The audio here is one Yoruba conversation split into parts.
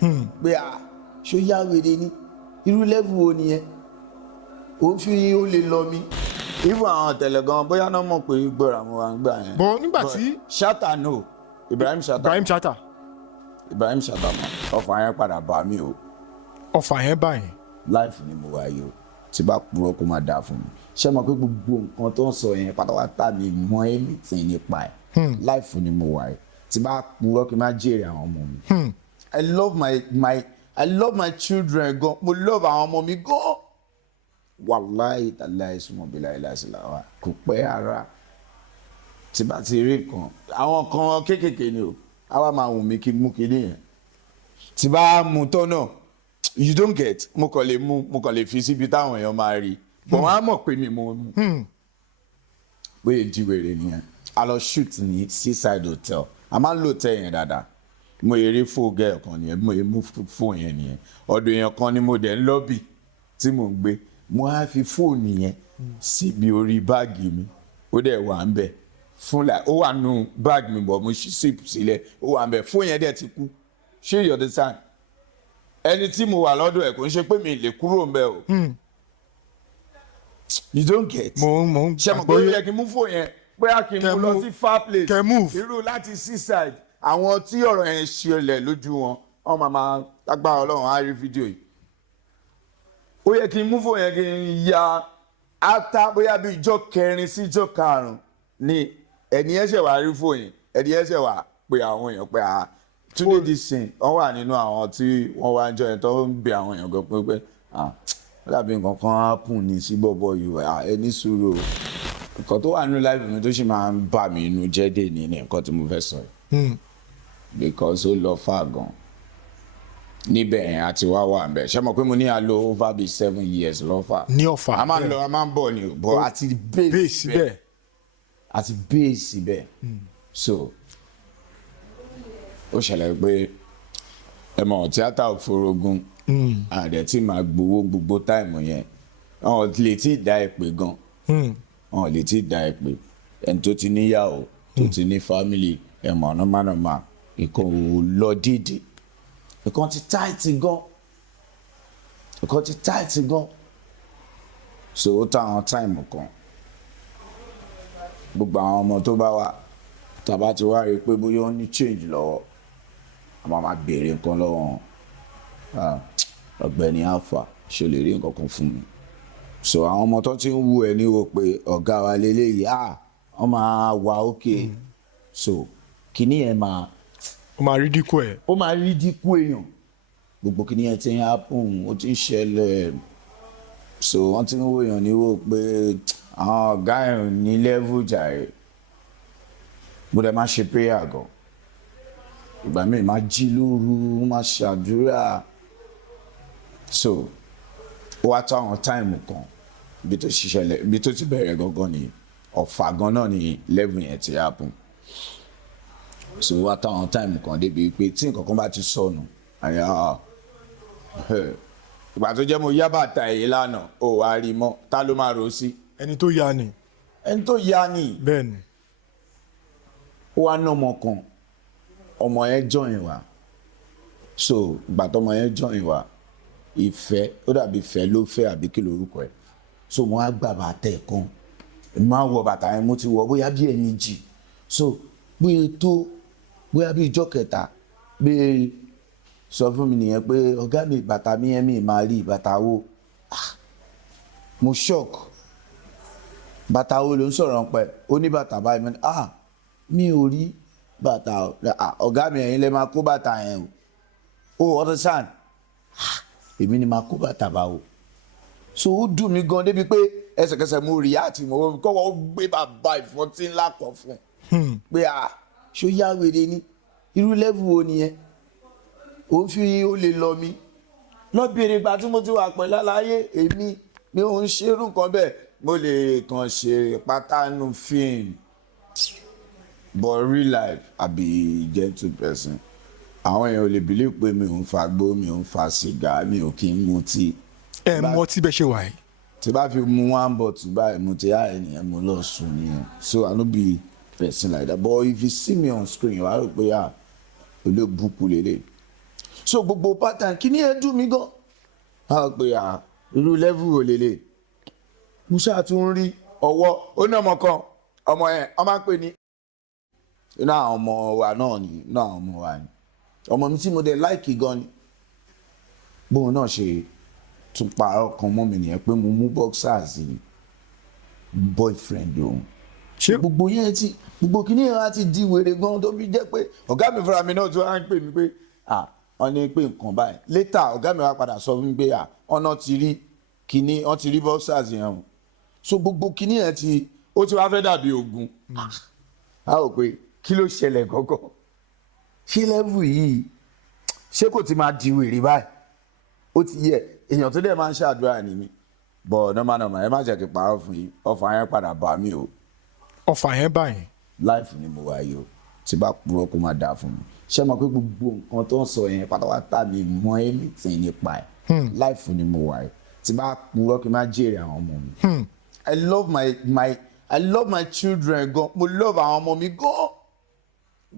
pé ṣó yá wèrè ni irú level wo nìyẹn ó fi ó lè lọ mí irú àwọn tẹ̀lẹ̀ gan bóyá náà mọ̀ pé gbọ́ra mo wà ń gbà yẹn. bọ̀ nígbà tí Chatta no Ibrahim Chatta mọ̀ ọ̀fà yẹn padà bá mi o. ọ̀fà yẹn bá yẹn. Life ni mo wá yìí o tí bá purọ́ kó má dáa fún mi ṣé mo pé gbogbo nǹkan tó ń sọ yẹn pátápátá mi mọ anything nípa ẹ̀ life ni mo wá yìí tí bá purọ́ kí n má jèrè àwọn ọmọ mi. I love my children gan mo love àwọn ọmọ mi gan wàláì tàláì súnmọ́ bí láìláìsílà wa kò pẹ́ ara tí bá ti rí nǹkan àwọn kan kéékèèké ni o àwa máa wù mí kí n mú kinní yẹn tí bá mú tọ́ náà you don't get mo kàn lè fi síbi táwọn èèyàn máa rí but wọn á mọ̀ pé mi mo mú bóyá ìdíwèrè nìyẹn a lọ shoot ní seaside hotel a máa ń lo hotel yẹn dáadáa mo yẹ rí fóònù gẹ́ẹ̀ kan nìyẹn mo yẹ mú fóònù yẹn nìyẹn ọ̀dọ̀ èèyàn kan ni mo dẹ̀ ń lọ́bì tí mo ń gbé mo á fi fóònù yẹn síbi orí báàgì mi ó dẹ̀ wà ń bẹ̀ fún la ó wà nù báàgì mi bọ̀ mo ṣí sípò sílẹ̀ ó wà ń bẹ̀ fóònù yẹn dẹ̀ ti kú ṣé you understand ẹni tí mo wà lọ́dọ̀ ẹ̀ kò ń ṣe pé mi lè kúrò ń bẹ̀ o you don't get ṣe mo pé ó yẹ kí n mú fóònù yẹn bóyá kí n mú lọ sí far place irú láti seaside àwọn tí ọ̀rọ̀ yẹn ṣẹlẹ̀ lójú wọn máa lágbára Ọlọ́run á rí fídíò yìí ó yẹ kí n mú fóònù yẹn kí n ya ata bóyá bí ìjọ kẹrin sí ìjọ karùn-ún ni ẹni ẹsẹ̀ wà rí fóònù yẹn ẹni ẹsẹ̀ wà pé àwọn èèyàn pé Túndé Dixon wọ́n wà nínú àwọn tí wọ́n wá jọ yẹn tó ń bẹ àwọn èèyàn gan pé lábẹ́ nǹkan kan ápùn ní sí bọ́bọ́ yìí ẹni sùúrù nǹkan tó wà nínú láìpẹ́ mi tó ṣì máa ń bà mí inú jẹ́ dé ní nǹkan tí mo fẹ́ sọ yìí because ó lọ fà gan níbẹ̀ yẹn àti wà ń bẹ̀ ṣé mo pé mo ní a lo over be 7 years lọ́fà ní ọ̀fà a máa ń bọ̀ ni o but àti base bẹ́ẹ̀ so ó ṣẹlẹ̀ pé ẹ mọ̀ tíátà òfurufú àdẹ̀ tí màá gbogbo táìmù yẹn wọn lè tí ì dá ẹ pé gan wọn lè tí ì dá ẹ pé ẹni tó ti níyàwó tó ti ní fámìlì ẹ mọ̀ nọ́mánọ́mà ìkan ò lọ dídì ìkan ti táìtì gan so ó tá àwọn táìmù kan gbogbo àwọn ọmọ tó bá wà tàbá ti wá rí i pé bóyá ó ní change lọ́wọ́ a máa béèrè nǹkan lọ́wọ́ ọ̀gbẹ́ni alpha ṣe lè rí nǹkan kan fún mi so àwọn ọmọ tó ti ń wú ẹ ní wo pé ọ̀gá wa lélẹ́yìí wọ́n máa wà ókè so kìíní yẹn ó máa rí dínkù ẹ̀. ó máa rí dínkù èèyàn gbogbo kìíní yẹn ti ń happen ó ti ń ṣẹlẹ̀ so wọ́n ti ń wò èèyàn ní wo pé àwọn ọ̀gá ẹ̀ ní level jàre mo dẹ̀ máa ṣe prayer gan ìgbà míì máa jí lóru máa ṣàdúrà so ó wá tó àwọn táìmù kan ibi tó ti bẹ̀rẹ̀ gangan ni ọ̀fà gan náà ni level yẹn ti happen so ó wá tó àwọn táìmù kan débi pé tí nǹkan kan bá ti sọnù ìgbà tó jẹ́ mo yá bàtà èyí lánàá ó wá rí mọ́ ta ló máa rò sí. ẹni tó yá ni. bẹ́ẹ̀ ni ó wá ná ọmọ kan ọmọ yẹn join wa so ìgbà tó ọmọ yẹn join wa ìfẹ́ ó dàbí ìfẹ́ ló fẹ́ àbí kí lorúkọ ẹ̀ so mo á gbà bàtà ẹ̀ kan máa wọ bàtà yẹn mo ti wọ bóyá bí ẹ̀ẹ̀mejì so bóyá bí ìjọ́ kẹta bí sọ fún mi nìyẹn pé ọ̀gá mi bàtà mi yẹn mi máa rí bàtà wo mo shock bàtà wo ló ń sọ̀rọ̀ pẹ̀ ó ní bàtà báyìí mo ní mi ò rí bàtà ọ̀gá mi ẹ̀yin lè máa kó bàtà yẹn o understand èmi ni máa kó bàtà bá o so ó dùn mí gan débi pé ẹsẹ̀kẹsẹ̀ mo rí àti mo kọ́wọ́ ó gbé bàbá ìfọ́tí ńlá kan fún pé ṣó yá wèrè ni irú level wo nìyẹn ó fi ó lè lọ mí lọ́bìnrin ìgbà tí mo ti wà pẹ̀lú aláyé èmi mi ò ń ṣerú nǹkan bẹ́ẹ̀ mo lè kàn ṣe pátánù fíìmù but real life I be gentle person àwọn èèyàn ò lè believe pé mi ò ń fa gbó mi ò ń fa sìgá mi ò kí ń mutí. mọtí bẹ́ẹ̀ ṣe wà yìí. tí bá fi mu one bottle báyìí mo ti ènìyàn mo lọ sùn nìyẹn so I no be person like that but if you see me on screen wàá rò pé olóòbùkù lélẹ̀ so gbogbo pattern kí ni ẹ dùn mí gan a pè à irú level ò lélẹ̀ musa tún rí ọwọ́ ó ní ọmọ kan ọmọ yẹn ọ máa ń pè ní iná àwọn ọmọ wa náà ni iná àwọn ọmọ wa ni ọmọ mi tí mo dẹ̀ láìkì gan ni bóun náà ṣe tún parọ́ kan mọ́ mi nìyẹn pé mo mú boxers ni boyfriend òun gbogbo yẹn ti gbogbo kìíní yẹn wá ti di wèrè gan tó fi jẹ́ pé ọ̀gá mi fúnra mi náà tún wá ń pè mí pé wọ́n ní pé nǹkan báyìí later ọ̀gá mi wá padà sọ fún mi pé ọ̀nà ti rí kìíní wọ́n ti rí boxers yẹn o so gbogbo kìíní yẹn ti ó ti wá fẹ́ dàbí ogun a ò pé kí ló ṣẹlẹ̀ gọ́gọ́ ṣé level yìí ṣé kò ti máa di wèrè báyìí ó ti yẹ èèyàn tó dẹ̀ máa ń ṣàdúrà ní mi bọ̀ nọ́mà ẹ má jẹ́ kí n parọ́ fún yín ọ̀fà yẹn padà bá mi o. ọ̀fà yẹn báyìí. láìfù ni mo wáyé o tí bá purọ́ kó máa dáa fún mi ṣé mo pé gbogbo nǹkan tó ń sọ yẹn pátápátá mi mọ anything nípa ẹ̀ láìfù ni mo wáyé tí bá purọ́ kí n má jèrè àwọn ọmọ mi. I love my children gan mo love àwọn ọmọ mi gan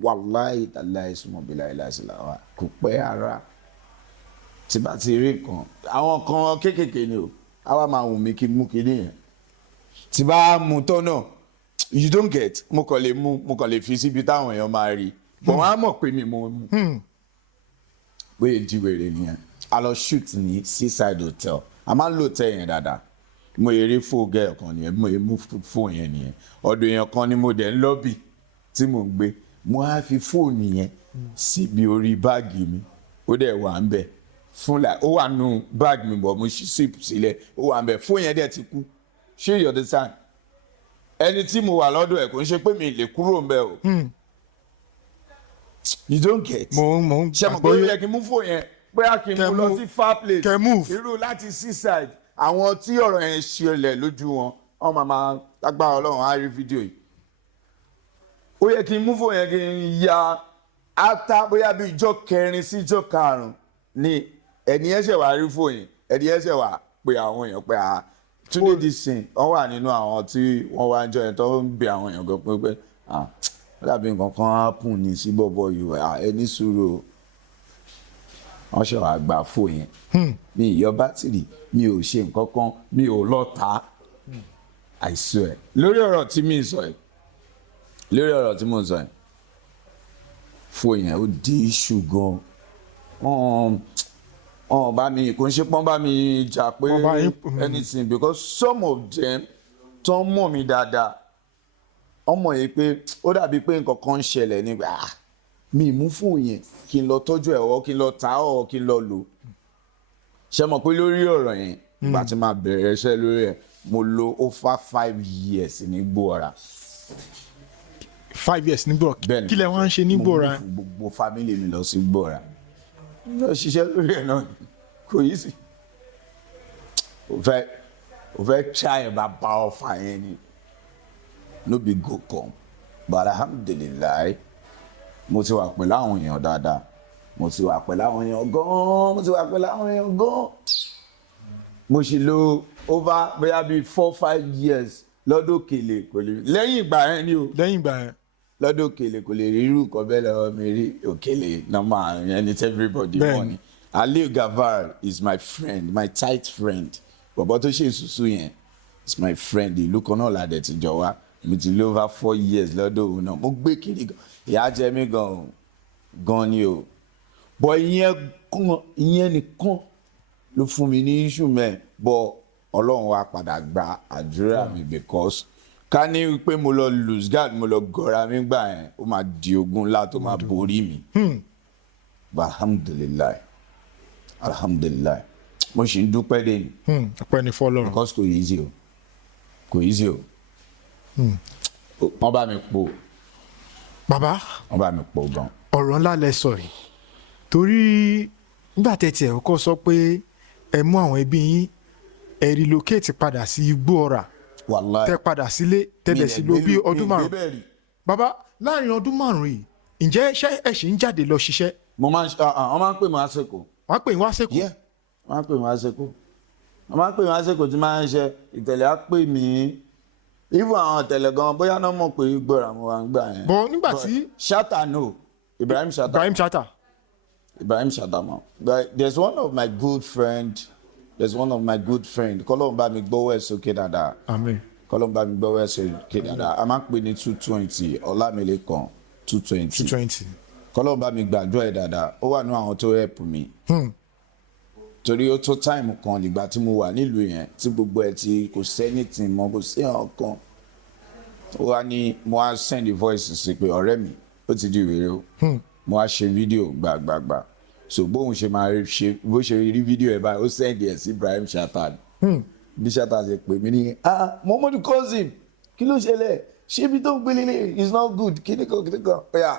wàláì tàláì sùnmọ́ bí láìláìsílà wa kò pẹ́ ara tí bá ti rí kan àwọn kan kéékèèké ni o àwa máa wù mí kí n mú kinní yẹn tí bá mú tán náà you don't get mo kàn lè fi síbi táwọn èèyàn máa rí but wọn á mọ̀ pé mi mo mú bóyá jíwèrè nìyẹn a lọ shoot ní seaside hotel a máa ń lò tẹ́ yẹn dáadáa mo yẹ rí fóònù gẹ́ẹ̀ kan nìyẹn mo yẹ mú fóònù yẹn nìyẹn ọ̀dọ̀ èèyàn kan ni mo dẹ̀ ń lọ́bì tí mo ń gbé mo á fi fóònù yẹn síbi orí báàgì mi ó dẹ̀ wà ń bẹ̀ fún la ó wà nù báàgì mi bọ̀ mo ṣí sípù sílẹ̀ ó wà ń bẹ̀ fóònù yẹn dẹ̀ ti kú ṣé you understand ẹni tí mo wà lọ́dọ̀ ẹ̀ kò ń ṣe pé mi lè kúrò ń bẹ̀ o you don't get ṣe mo pé ó yẹ kí n mú fóònù yẹn bóyá kí n mú lọ sí far place irú láti seaside àwọn tí ọ̀rọ̀ yẹn ṣẹlẹ̀ lójú wọn máa lágbára ọlọ́run á rí fídíò yìí ó yẹ kí n mú fóònù yẹn kí n ya ata bóyá bí ìjọ kẹrin sí ìjọ karùn-ún ni ẹni yẹn ṣẹ̀ wá rí fóònù yẹn ẹni yẹn ṣẹ̀ wá pé àwọn èèyàn pé Túndé Dixon wọ́n wà nínú àwọn tí wọ́n wá ń jọ yẹn tó ń bẹ àwọn èèyàn gan pé lábí nǹkan kan á pùn ní sí bọ́bọ́ yìí ẹni sùúrù wọ́n ṣẹ̀ wá gba fóònù yẹn mi ìyọ bátìrì mi ò ṣe nǹkan kan mi ò lọ ta àìsàn ẹ̀ lórí ọ̀rọ̀ tí mi sọ ẹ̀ lórí ọ̀rọ̀ tí mo sọ ẹ̀ fóònù yẹn ó di iṣu gan bá mi kò ń ṣe pọ́n bá mi jà pé anything because some of them tó ń mọ̀ mí dáadáa ọmọ yìí pé ó dàbí pé nǹkan kan ń ṣẹlẹ̀ nígbà mi mú fóònù yẹn kí n lọ tọ́jú ẹ̀ ọ́ kí n lọ tà ọ́ kí n lọ lò ṣe mọ̀ pé lórí ọ̀rọ̀ yẹn ìgbà tí máa bẹ̀rẹ̀ iṣẹ́ lórí ẹ̀ mo lo over 5 years ní gbòòrà. 5 years ní gbòòrà kí lẹ wá ń ṣe ní gbòòrà. mo mú gbogbo family mi lọ sí gbòòrà lọ ṣiṣẹ́ lórí ẹ̀ náà kò yí sí. o fẹ́ try bàbá ọ̀fà yẹn ni no be go come but alhamdulilayi mo ti wà pẹ̀lú àwọn èèyàn dáadáa mo ti wà pẹ̀lú àwọn èèyàn gan-an mo sì lo over bóyá bíi 4-5 years lọ́dọ̀ òkèlè kò lè lẹ́yìn ìgbà yẹn ni o lọ́dọ̀ òkèlè kò lè rí irú nǹkan bẹ́ẹ̀ lọ́wọ́ mi rí òkèlè normal yẹn ni everybody mọ̀ ni Aliu Gavar is my friend my tight friend bọ̀bọ̀ tó ṣe ìṣùṣù yẹn is my friend ìlú kan náà ládẹ̀ ti jọ wá mi ti lé over 4 years lọ́dọ̀ òun náà mo gbé kiri gan ìyá jẹ mí gan ni o bọ̀ ìyẹn nìkan ló fún mi ní iṣu mẹ́ bọ̀ ọlọ́run wa padà gba àdúrà mi because ká ní pé mo lọ lose guard mo lọ gọra mi gbà yẹn ó máa di ogun ńlá tó máa borí mi but alhamdulilayi mo sì ń dúpẹ́ dé ni ọpẹ́ ní fọ́lọ́run because kò easy o wọ́n bá mi po bàbá wọ́n bá mi po gan. ọ̀rọ̀ ńlá lẹ sọ yìí torí nígbà tẹ̀tí ẹ̀ kọ́ sọ pé ẹ mú àwọn ẹbí yín ẹ relocate padà sí igbó ọ̀rà tẹ padà sílé tẹ̀lẹ̀ sí ló bí ọdún 5 bàbá láàrin ọdún 5 yìí ǹjẹ́ ṣé ẹ ṣì ń jáde lọ ṣiṣẹ́. wọ́n máa ń pè mí àsìkò. wọ́n á pè mí àsìkò. wọ́n á pè mí àsìkò tí máa ń ṣe ìtẹ̀lẹ̀ á pè mí even àwọn tẹ̀lẹ̀ gan bóyá náà mọ̀ pé gbọ́ra mo wà ń gbà yẹn. bọ̀ nígbà tí. Chatta no Ibrahim Chatta. Ibrahim Chatta man. But there's one of my good friend kọ́lọ́n bá mi gbọ́wọ́ ẹ̀ sókè dáadáa. Amen. Kọ́lọ́n bá mi gbọ́wọ́ ẹ̀ sókè dáadáa. A máa ń pè ní 220 Ọlámilékan 220. Kọ́lọ́n bá mi gbàdúrà ẹ̀ dáadáa. Ó wà ní àwọn tó help mi. Torí ó tó time kan nígbà tí mo wà nílùú yẹn tí gbogbo ẹ̀ tí kò sẹ́ni tì mọ́ kò sí ọ̀kan. Ó wá ní mo wá send the voice sí pé ọ̀rẹ́ mi ó ti di wèrè o. Mo wá ṣe fídíò gbàgbàgbà. So bóun ṣe máa ṣe bó ṣe rí fídíò ẹ̀ báyìí ó send ẹ̀ sí Ibrahim Chatta. Bí Chatta ṣe pè mí ní Muhammadu Quazim kí ló ṣẹlẹ̀ ṣé ibi tó ń gbé lélẹ̀ is not good kíní kan. Oya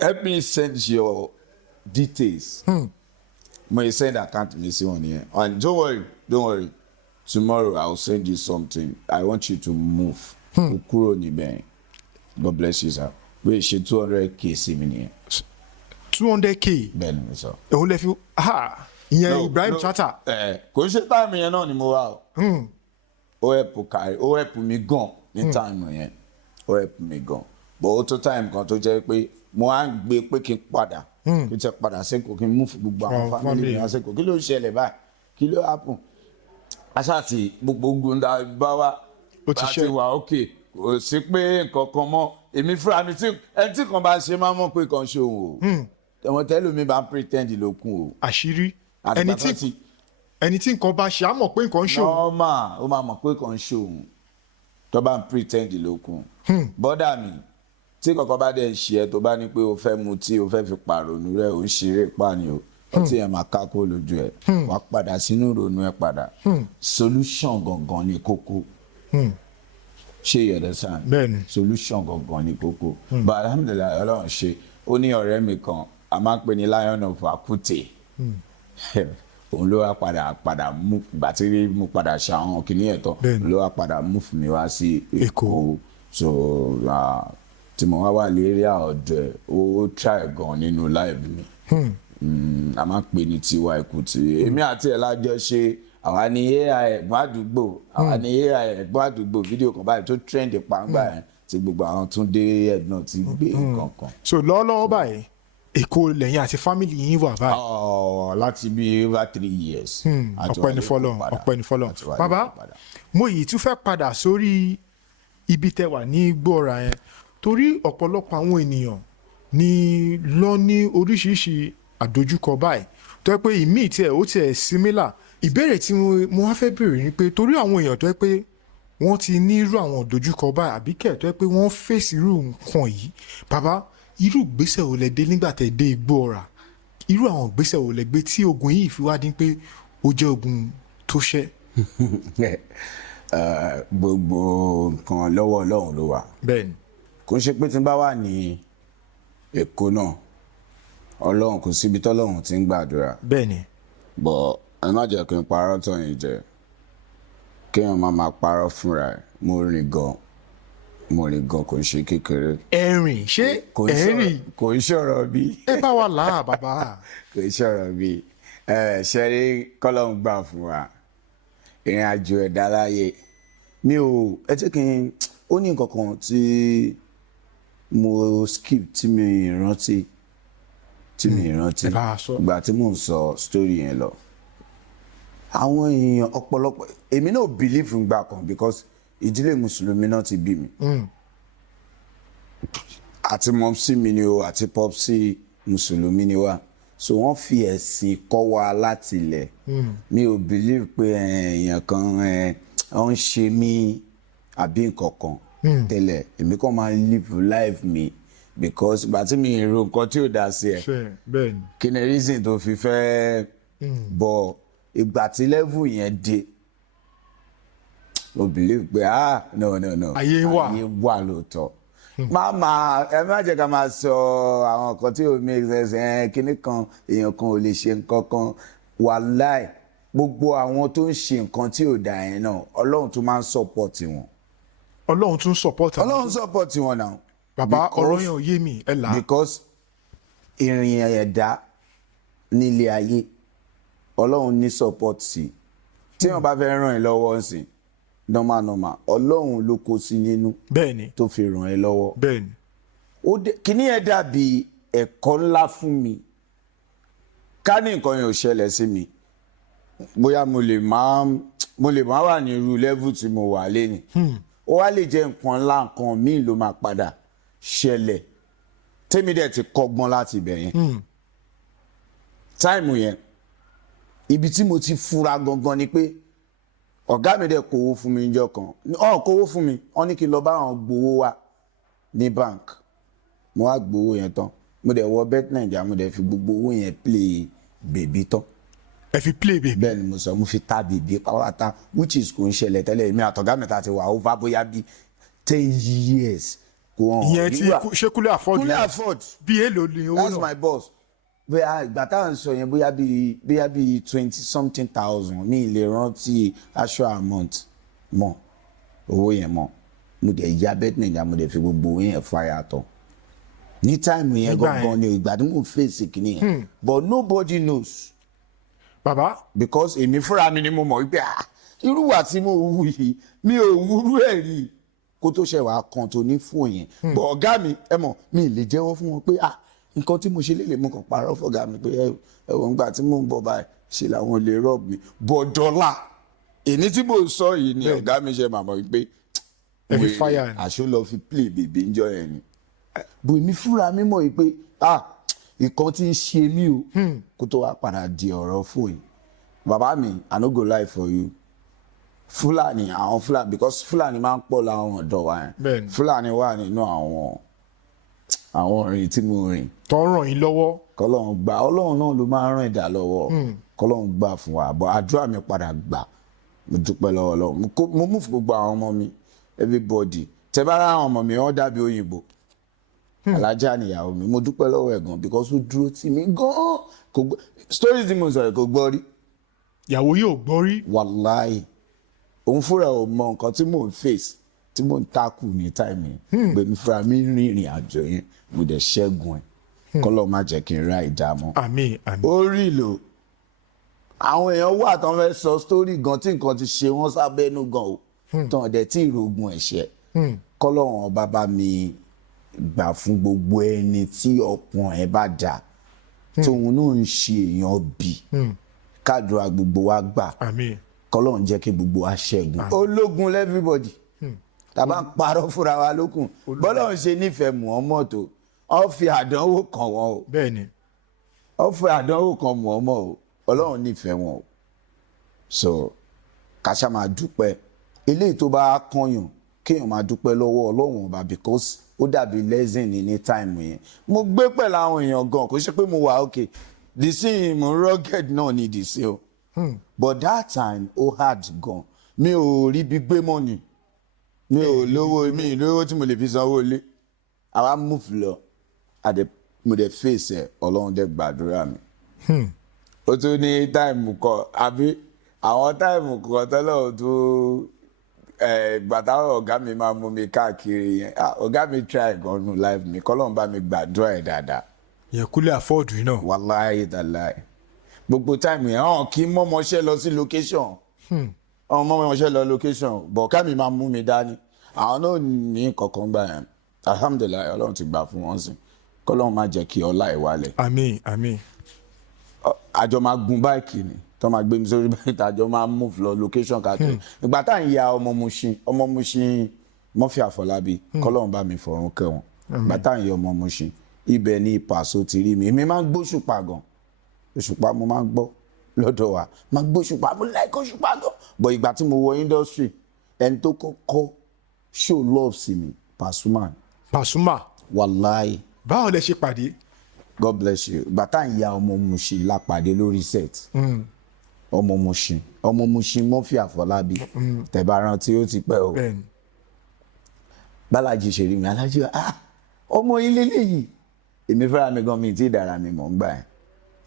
help me send your details. Mo send account mi sí wọn nìyẹn and don't worry tomorrow I will send you something I want you to move. Kúrò níbẹ̀ God bless you sir. Wait ṣe 200k sí mi nìyẹn. 200k. Bẹ́ẹ̀ni mi sọ. Òun lè fi ìyẹn Ibrahim Chatta. Kò ń ṣe táìmù yẹn náà ni mo wá o. Ó help mi gan ní táìmù yẹn. Ó help mi gan. But ó tó táìmù kan tó jẹ́ pé mo á gbé pé kí n padà. Kí n tẹ padà sẹ́kọ̀ọ́ kí n mú fún gbogbo àwọn family mi sẹ́kọ̀ọ́. Kí ló ń ṣẹlẹ̀ báyìí? Kí ló happen? Aṣáàtì gbogbo gbòǹda bá wa. Ó ti ṣe wà ókè. Kò sí pé nǹkan kan mọ́. Èmi fúnra mi tí ẹni tí kan bá ṣe máa mọ̀ pé kan ṣe òun o. Tẹ̀wọ̀n tẹ́lẹ̀ mi bá ń pretend lókun o. Àṣírí ẹni tí nǹkan bá ṣe á mọ̀ pé nǹkan ń ṣe òun. Ó máa mọ̀ pé kan ṣe òun tó bá ń pretend lókun. Bọ́dà mi tí kankan bá dẹ̀ ń ṣe ẹ tó bá ní pé o fẹ́ mutí o fẹ́ fi pàrònú rẹ ò ń ṣeré pàní o ọtí yẹn máa ká kó lójú ẹ wàá padà sínú ìrònú ẹ padà solution gangan ni kókó. Ṣé you understand? Bẹ́ẹ̀ni. Solution gangan ni kókó. But alhamdulilayi Ọlọ́run ṣe ó ní ọ̀rẹ́ mi kan a máa ń pè ní Lion of Akute. Òun ló wá padà mú ìgbà tí mo padà ṣe àwọn kìnìún ẹ̀tọ́ ló wá padà mú fún mi wá sí Èkó. So tí mo wá lérí ọ̀dọ̀ ó try gan nínú live mi. A máa ń pè ní Tiwa Ekuti. Èmi àti ẹ̀ lájọ ṣe àwa ni AI ẹ̀gbọ́n àdúgbò fídíò kan báyìí tó trend pàǹgbà yẹn tí gbogbo àwọn tún dé ẹ̀gbọ́n ti gbé nǹkan kan. So lọ́wọ́lọ́wọ́ báyìí Èkó lẹ́yìn àti family yín wà báyìí. Láti bí over 3 years. Ọpẹ́ ní fọ́lọ́run. Bàbá mo yìí tún fẹ́ padà sórí ibi tẹ́ wà ní gbọ́ra yẹn torí ọ̀pọ̀lọpọ̀ àwọn ènìyàn ní lọ ní oríṣiríṣi àdójúkọ báyìí tó yẹ pé ìmíì ó tiẹ̀ similar. Ìbéèrè tí mo wá fẹ́ béèrè ni pé torí àwọn èèyàn tó yẹ pé wọ́n ti ní irú àwọn àdójúkọ báyìí àbí kẹ̀ tó yẹ pé wọ́n fèsì irú nǹkan yìí bàbá irú ìgbésẹ̀ wo lẹ dé nígbà tẹ́ dé igbó ọ̀rà irú àwọn ìgbésẹ̀ wo lẹ gbé tí ogun yìí fi wá dín pé ó jẹ́ ogun tó ṣẹ́. Gbogbo nǹkan lọ́wọ́ Ọlọ́run ló wà. Bẹ́ẹ̀ni. Kò ń ṣe pé tí n bá wà ní Èkó náà Ọlọ́run kò síbi tọ́lọ́run ti ń gbàdúrà. Bẹ́ẹ̀ni. But ẹ má jẹ́ kí n parọ́ tán yìí jẹ kéèyàn máa parọ́ fúnra ẹ̀ mo rìn gan kò ń ṣe kékeré. Ẹ̀rìn ṣé ẹ̀rìn kò ń ṣọ̀rọ̀ bí. Ẹ bá wa là á bàbá. Kò ń ṣọ̀rọ̀ bí ṣe rí kọ́lọ́run gbà fún wa ìrìn àjò ẹ̀dá láyé mi ò ẹ jẹ́ kí n ó ní nǹkan kan tí mo skip tí mi rántí ìgbà tí mò ń sọ story yẹn lọ. Àwọn èèyàn ọ̀pọ̀lọpọ̀ èmi náà believe ngbà kan because ìdílé mùsùlùmí náà ti bí mi. Àti mọ́mísí mi ni o àti pọ́psí mùsùlùmí ni wá so wọ́n fi ẹ̀sìn kọ́ wa láti ilẹ̀. Mi ò believe pé èèyàn kan ó ń ṣe mí àbí nǹkan kan tẹ́lẹ̀ èmi kàn máa live life mi because ìgbà tí mi ro nǹkan tí ò dá sí ẹ̀ kí ni reason tó fi fẹ́ bọ̀ ìgbà tí level yẹn dé mo believe pé no ayé wà lóòótọ́ ẹ má jẹ́ ká máa sọ àwọn nǹkan tí ò make sense kíní kan èèyàn kan ò lè ṣe nǹkan kan wàláì gbogbo àwọn tó ń ṣe nǹkan tí ò dá yẹn náà Ọlọ́run tún máa ń support wọn. Ọlọ́run tún support wọn. Ọlọ́run support wọn náà. Bàbá ọ̀rọ̀ yẹn ò yé mi ẹ là. Because ìrìn ẹ̀dá nílé ayé Ọlọ́run ní support sí tí wọ́n bá fẹ́ ràn ẹ́ lọ́wọ́ sí normal Ọlọ́run ló kó sí nínú. Bẹ́ẹ̀ni. Tó fi ràn ẹ́ lọ́wọ́. Bẹ́ẹ̀ni. Kíní ẹ̀ dàbí ẹ̀kọ́ ńlá fún mi ká ní nǹkan yẹn ò ṣẹlẹ̀ sí mi bóyá mo lè má wà ní irú level tí mo wà lẹ́ni ó wá lè jẹ́ nǹkan ńlá nǹkan míì ló máa padà ṣẹlẹ̀ tèmi dẹ̀ ti kọ́gbọ́n láti ibẹ̀ yẹn táìmù yẹn ibi tí mo ti fura gangan ni pé ọ̀gá mi dẹ̀ kówó fún mi níjọ́ kan kówó fún mi wọ́n ní kí n lọ bá àwọn gbowó wa ní bank mo wá gbowó yẹn tán mo dẹ̀ wọ bet naija mo dẹ̀ fi gbogbo owó yẹn play bèbí tán. ẹ fi play bèbí. bẹ́ẹ̀ ni mo sọ mo fi ta bèbí pàápàá which is kò ń ṣẹlẹ̀ tẹ́lẹ̀ mi àtọ̀gá mi ta ti wà over bóyá bí 10 years. ìyẹn tí ṣé Kunle Afod. Kunle Afod. bí èlò ni owó náà. that's my boss. bóyá ìgbà tá à ń sọ yẹn bóyá bí 20-something,000 ní ilé rántí aṣọ amount mọ owó yẹn mọ mo dẹ̀ ya bet naija mo dẹ̀ fi gbogbo owó yẹn fire tán ní táìmù yẹn gangan ni ìgbà tí mo fèsì kìíní yẹn but nobody knows. baba. because èmi fúnra mi ni mo mọ̀ wípé irú wà tí mo wù yìí mi ò wúrú ẹ̀ rí kó tó ṣe wàá kan tó ní fún yẹn but ọ̀gá mi ẹ mọ̀ mi lè jẹ́wọ́ fún wọn pé nǹkan tí mo ṣe lè mú kàn parọ́ fọ́gá mi pé ẹ̀wọ̀n nígbà tí mò ń bọ̀ báyìí ṣe làwọn lè rọ̀ mi but dọ́là èní tí mo sọ yìí ni ọ̀gá mi ṣe màmá wípé àṣọ lọ fi play bèbè ń jọ yẹn ni bò mí fúnra mi mọ̀ pé nǹkan tí ń ṣe mí o kó tó wá padà di ọ̀rọ̀ fóònù bàbá mi I no go lie for you Fúlàní àwọn Fúlàní because Fúlàní máa ń pọ̀ láwọn ọ̀dọ́ wa yẹn Fúlàní wà nínú àwọn orin tí mo rìn. tó ràn yín lọ́wọ́. kọ́lọ́run gbà Ọlọ́run náà ló máa ń ràn ẹ̀dá lọ́wọ́ kọ́lọ́run gbà fún wa bọ́ àdúrà mi padà gbà mo dúpẹ́ lọ́wọ́ Ọlọ́run mo mú fún gbogbo àwọn ọmọ mi everybody tẹ bá rà àwọn ọmọ mi wọ́n dàbí òyìnbó alájà nìyàwó mi mo dúpẹ́ lọ́wọ́ ẹ̀ gan because ó dúró tì mí gan stories tí mo sọ kò gbọ́ rí. ìyàwó yóò gbọ́ rí. wàláì òun fúnra ò mọ nǹkan tí mò ń face tí mò ń takù ní táìmì gbèmí fúnra mi rìnrìn àjò yẹn mo dẹ̀ ṣẹ́gun ẹ̀ kọ́lọ́ má jẹ́ kí n ra ìdààmú. àmín àmín. ó rí lò àwọn èèyàn wà tán fẹ́ sọ story gan tí nǹkan ti ṣe wọ́n sábẹ́nu gan o tán dẹ̀ tí ìrògùn ẹ̀ṣẹ̀ kọ́lọ́run ọba bá mi gbà fún gbogbo ẹni tí ọkàn ẹ̀ bá dà tóun náà ń ṣe èèyàn bí kádùá gbogbo wa gbà kọ́lọ́run jẹ́ kí gbogbo wa ṣẹ́gun ológun lẹ́fíbọ̀dì tàbá ń parọ́ fúnra wa lókun bọ́lọ́run ṣe nífẹ̀ẹ́ Muhammad tó ó fi àdánwò kàn wọ́n o bẹ́ẹ̀ni ó fi àdánwò kàn Muhammad o Ọlọ́run nífẹ̀ẹ́ wọn o so kàṣà máa dúpẹ́ eléyìí tó bá kànyàn kéèyàn máa dúpẹ́ lọ́wọ́ Ọlọ́run ọba because ó dàbí lesson ní táìmù yẹn mo gbé pẹ̀lú àwọn èèyàn gan kò ṣe pé mo wà okay the same mo rugged náà ní the same but that time ó hard gan mi ò rí bí gbé mọ́ni mi ò lówó tí mo lè fi sanwó ilé àwa move lọ mo dẹ̀ face ẹ̀ Ọlọ́run dẹ̀ gbàdúrà mi ó tún ní táìmù kan àbí àwọn táìmù kan tọ́lọ́run tó gbàtàwọn ọ̀gá mi máa mú mi káàkiri yẹn ọ̀gá mi try gan nu life mi kọ́lọ́run bá mi gbàdúrà ẹ̀ dáadáa. yẹ Kunle Afod náà. wàláhì tàláhì gbogbo táìmù yẹn hàn kí mọ́mọṣẹ́ lọ sí location mọ́mọṣẹ́ lọ location bọ̀ ká mi máa mú mi dání àwọn náà ní kankan gbà yẹn alhamdulilayi Ọlọ́run ti gbà fún wọn sí kọ́lọ́run má jẹ́ kí ọlá ẹ̀ wálẹ̀. àmín àmín. àjọ máa gun báìkì ni tó máa gbé mi sórí báyìí tàjọ máa move lọ location káàkiri ìgbà tá à ń ya ọmọ Mushin Murphy Àfọlábí kọ́lọ́run bá mi fọ̀run kẹ́wọn ìgbà tá à ń ya ọmọ Mushin ibẹ̀ ni Paso ti rí mi èmi máa ń gbóṣùpá gan òṣùpá mo máa ń gbọ́ lọ́dọ̀ wa máa ń gbóṣùpá mo like òṣùpá gan but ìgbà tí mo wọ industry ẹni tó kọ́kọ́ show love sí mi Pasuma. wàláì. báwo lẹ ṣe pàdé. God bless you ìgbà tá à ń ya ọmọ Mushin la pàdé lórí set. ọmọ Mushin Murphy Àfọlábí tẹ̀bá rántí ó ti pẹ́ o bálájì ṣe rí mi alájí ọmọ ilé léyìí èmi fẹ́ra mi gan mi tí ìdára mi mọ̀ ń gbà ẹ̀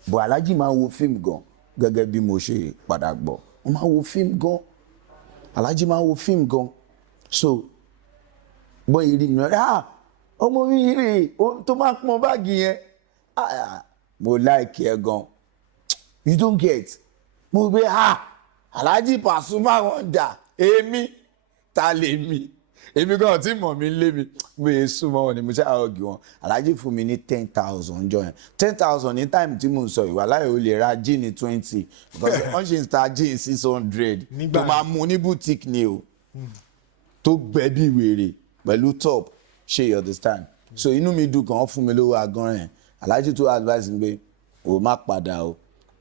bọ̀ alájí máa wo fíìmù gan gẹ́gẹ́ bí mo ṣe padà gbọ́ wọ́n máa wo fíìmù gan alájí máa wo fíìmù gan so bọ́ ìrì mi ọmọ mi rè tó máa pọn báàgì yẹn mo like ẹ gan you don't get mo gbé Alhaji Pasuma wọn dà èmi ta lè mi èmi gan tí mọ̀ mi lé mi gbé súnmọ́ wọn ni mo ṣe àrògì wọn aláàjì fún mi ní 10,000 jọ yẹn 10,000 ní táìmù tí mo ń sọ ìwà láyé o lè ra jíìnì 20 because wọ́n ṣe ń ta jíìnì 600 tó máa mú ní boutique ni o tó gbẹ bí wèrè pẹ̀lú top ṣe you understand so inú mi dùn kàn án fún mi lówó agán yẹn aláàjì tó advice mi pé o má padà o